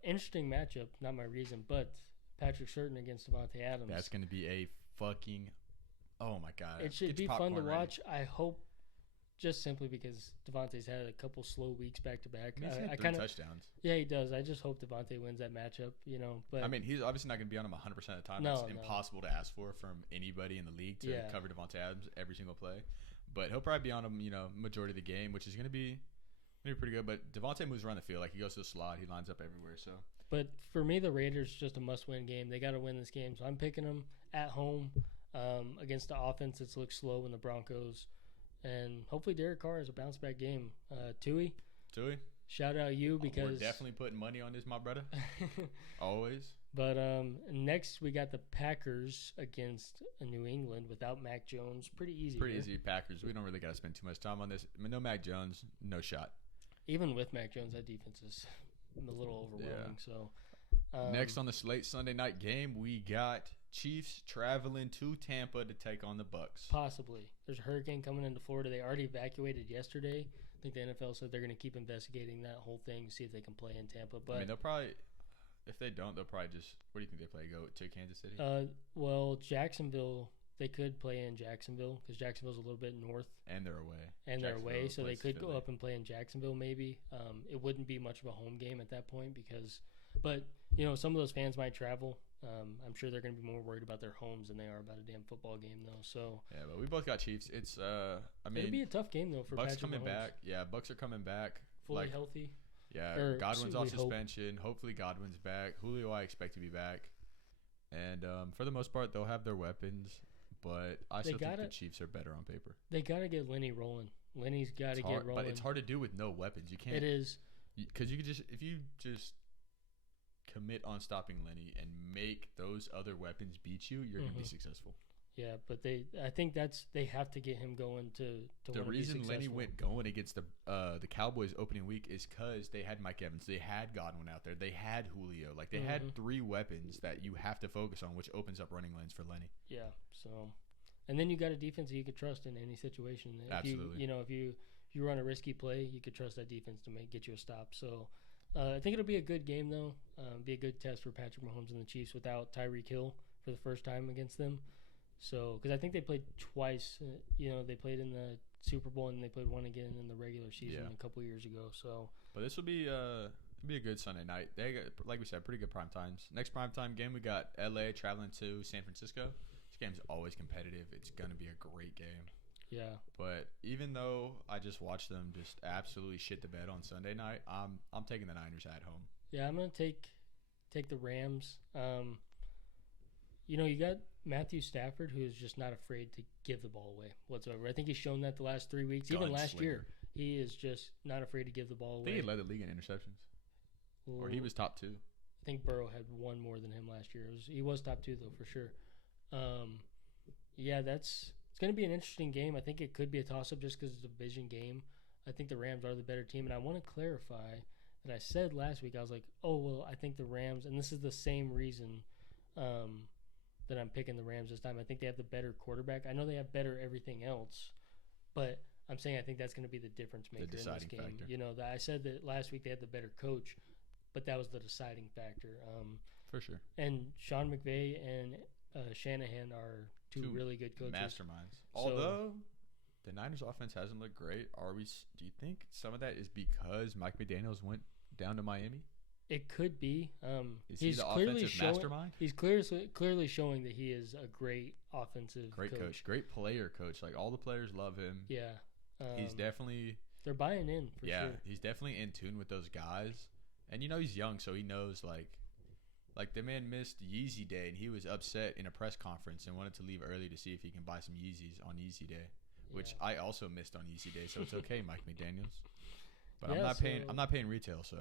Interesting matchup. Not my reason, but Patrick Surtain against Devontae Adams. That's gonna be a fucking. Oh my God! It should be fun to watch. I hope, just simply because Devontae's had a couple slow weeks back to back. He's had 3 touchdowns. Yeah, he does. I just hope Devontae wins that matchup. But I mean, he's obviously not going to be on him 100% of the time. It's impossible to ask for from anybody in the league to cover Devontae Adams every single play. But he'll probably be on him, majority of the game, which is going to be pretty good. But Devontae moves around the field. Like, he goes to the slot. He lines up everywhere. So. But for me, the Raiders just a must-win game. They got to win this game. So I'm picking them at home against the offense that's looked slow in the Broncos. And hopefully Derek Carr has a bounce-back game. Tui, shout out you because we're definitely putting money on this, my brother. Always. But next we got the Packers against New England without Mac Jones. Pretty easy. Packers. We don't really got to spend too much time on this. No Mac Jones, no shot. Even with Mac Jones, that defense is a little overwhelming. Yeah. So next on the slate Sunday night game, we got Chiefs traveling to Tampa to take on the Bucks. Possibly. There's a hurricane coming into Florida. They already evacuated yesterday. I think the NFL said they're going to keep investigating that whole thing to see if they can play in Tampa. But I mean, they'll probably, if they don't, they'll probably just, where do you think they play? Go to Kansas City? Well, Jacksonville, they could play in Jacksonville because Jacksonville's a little bit north. And they're away. So they could go up and play in Jacksonville maybe. It wouldn't be much of a home game at that point but some of those fans might travel. I'm sure they're going to be more worried about their homes than they are about a damn football game, though. So yeah, but we both got Chiefs. It's it'll be a tough game though for Bucks Patrick coming Mahomes. back. Yeah, Bucks are coming back fully healthy. Yeah, Godwin's off suspension. Hopefully Godwin's back. Julio, I expect to be back, and for the most part, they'll have their weapons. But I still think the Chiefs are better on paper. They got to get Lenny rolling. Lenny's got to get rolling. But it's hard to do with no weapons. You can't. It is because if you just commit on stopping Lenny and make those other weapons beat you, you're going to be successful. Yeah, but I think they have to get him going to the reason Lenny went going against the Cowboys opening week is because they had Mike Evans, they had Godwin out there, they had Julio, like they had 3 weapons that you have to focus on, which opens up running lanes for Lenny. Yeah, so and then you got a defense that you could trust in any situation. Absolutely. If you run a risky play, you could trust that defense to get you a stop. So. I think it'll be a good game, though. Be a good test for Patrick Mahomes and the Chiefs without Tyreek Hill for the first time against them. So, because I think they played twice. They played in the Super Bowl and they played one again in the regular season a couple years ago. So, but this will be a good Sunday night. They got, like we said, pretty good prime times. Next prime time game, we got LA traveling to San Francisco. This game's always competitive. It's gonna be a great game. Yeah. But even though I just watched them just absolutely shit the bed on Sunday night, I'm taking the Niners at home. Yeah, I'm gonna take the Rams. You got Matthew Stafford, who is just not afraid to give the ball away whatsoever. I think he's shown that the last 3 weeks. Even last year, he is just not afraid to give the ball away. I think he led the league in interceptions. Or he was top 2. I think Burrow had one more than him last year. He was top 2, though, for sure. Yeah, it's going to be an interesting game. I think it could be a toss-up just because it's a division game. I think the Rams are the better team. And I want to clarify that I said last week, I was like, I think the Rams, and this is the same reason that I'm picking the Rams this time. I think they have the better quarterback. I know they have better everything else, but I'm saying I think that's going to be the difference maker in this game. Factor. I said that last week they had the better coach, but that was the deciding factor. For sure. And Sean McVay and Shanahan are two really good coaches. Masterminds. Although the Niners offense hasn't looked great, do you think some of that is because Mike McDaniels went down to Miami? It could be. Is he the offensive mastermind? He's clearly showing that he is a great offensive coach. Great player coach. Like, all the players love him. Yeah. He's definitely... They're buying in, for sure. He's definitely in tune with those guys. And, he's young, so he knows, like the man missed Yeezy Day, and he was upset in a press conference and wanted to leave early to see if he can buy some Yeezys on Yeezy Day, which I also missed on Yeezy Day, so it's okay, Mike McDaniels. But I'm not paying retail, so...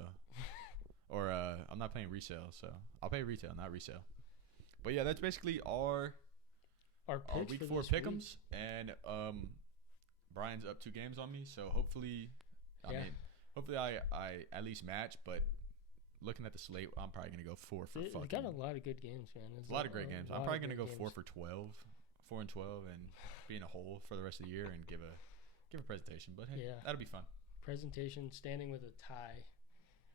Or I'm not paying resale, so I'll pay retail, not resale. But yeah, that's basically our week 4 pick'ems, and Brian's up 2 games on me, so hopefully I at least match. But looking at the slate, I'm probably gonna go 4 for fucking. We got a lot of good games, man. A lot of great games. I'm probably gonna go 4 for 12, 4 and 12, and be in a hole for the rest of the year and give a presentation. But hey, that'll be fun. Presentation, standing with a tie.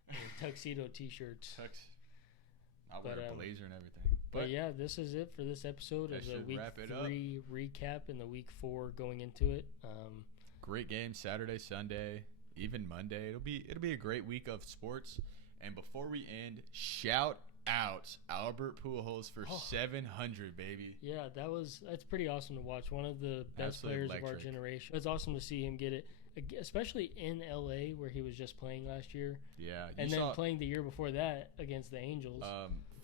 And tuxedo T-shirts. I'll wear a blazer and everything. But yeah, this is it for this episode of the week 3 recap and the week 4 going into it. Great game Saturday, Sunday, even Monday. It'll be a great week of sports. And before we end, shout out Albert Pujols for 700, baby. Yeah, that's pretty awesome to watch. One of the best players of our generation. It's awesome to see him get it. Especially in LA, where he was just playing last year. Yeah. And then playing the year before that against the Angels.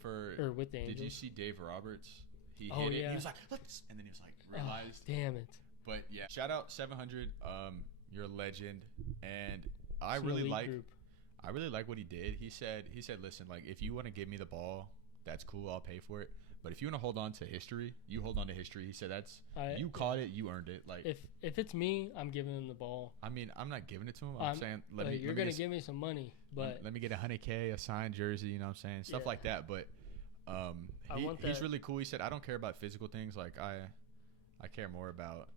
With the Angels. Did you see Dave Roberts? He hit it. He was like, let's. And then he was like, realized. Damn it. But yeah, shout out 700. You're a legend. And I really like what he did. He said, listen, like, if you want to give me the ball, that's cool. I'll pay for it. But if you want to hold on to history, you hold on to history. He said you caught it, you earned it. Like, if it's me, I'm giving him the ball. I mean, I'm not giving it to him. I'm saying you're gonna give me some money, but let me get $100K, a signed jersey. You know what I'm saying? Stuff like that. But he's really cool. He said, I don't care about physical things. Like, I care more about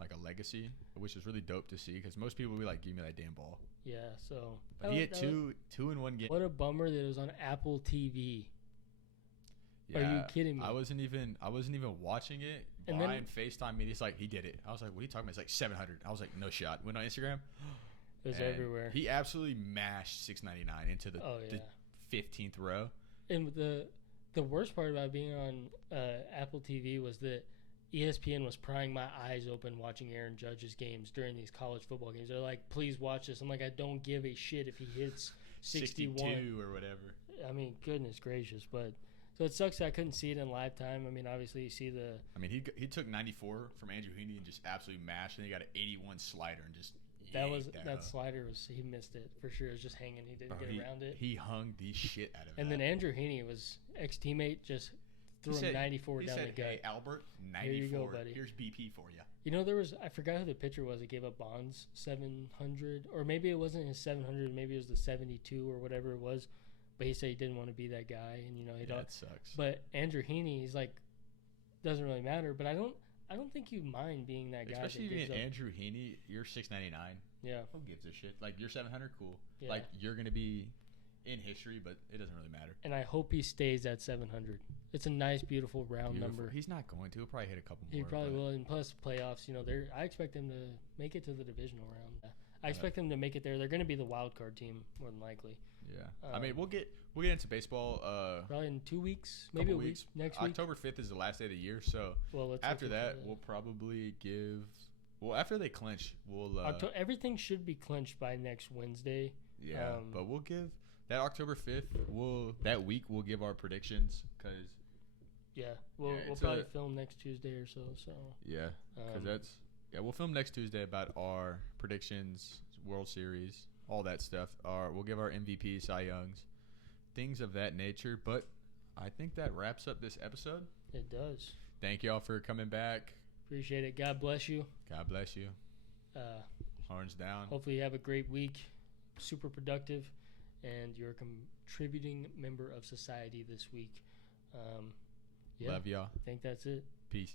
like a legacy, which is really dope to see, because most people will be like, give me that damn ball. Yeah. So but he hit two in one game. What a bummer that it was on Apple TV. Yeah, are you kidding me? I wasn't even watching it. And Brian FaceTimed me. He's like, he did it. I was like, what are you talking about? He's like, 700. I was like, no shot. Went on Instagram. It was everywhere. He absolutely mashed 699 into the 15th row. And the worst part about being on Apple TV was that ESPN was prying my eyes open watching Aaron Judge's games during these college football games. They're like, please watch this. I'm like, I don't give a shit if he hits 61 62 or whatever. I mean, goodness gracious, but. So it sucks that I couldn't see it in live time. I mean, obviously you see the. I mean, he took 94 from Andrew Heaney and just absolutely mashed, and he got an 81 slider and just. That slider he missed it for sure. It was just hanging. He didn't get around it. He hung the shit out of it. And then Andrew Heaney was ex-teammate, just threw him 94 down the gut. Hey Albert, 94. Here you go, buddy. Here's BP for you. You know, I forgot who the pitcher was that gave up Bonds 700, or maybe it wasn't his 700. Maybe it was the 72 or whatever it was. But he said he didn't want to be that guy, and that sucks. But Andrew Heaney, he's like, doesn't really matter. But I don't think you mind being that guy. Especially being Andrew Heaney, you're 699. Yeah. Who gives a shit? Like, you're 700, cool. Yeah. Like, you're gonna be in history, but it doesn't really matter. And I hope he stays at 700. It's a nice, beautiful round number. He's not going to. He'll probably hit a couple more. He probably will. And plus playoffs, I expect them to make it to the divisional round. I expect them to make it there. They're going to be the wild card team more than likely. Yeah, I mean, we'll get into baseball. Probably in 2 weeks, maybe a week. Next week. October 5th is the last day of the year, so after that, we'll probably give. Well, after they clinch, we'll. Everything should be clinched by next Wednesday. Yeah, but we'll give that October 5th. That week we'll give our predictions because. Yeah, we'll probably film next Tuesday or so. So. Yeah, because we'll film next Tuesday about our predictions, World Series. All that stuff. We'll give our MVP, Cy Youngs, things of that nature. But I think that wraps up this episode. It does. Thank y'all for coming back. Appreciate it. God bless you. God bless you. Horns down. Hopefully you have a great week. Super productive. And you're a contributing member of society this week. Love y'all. I think that's it. Peace.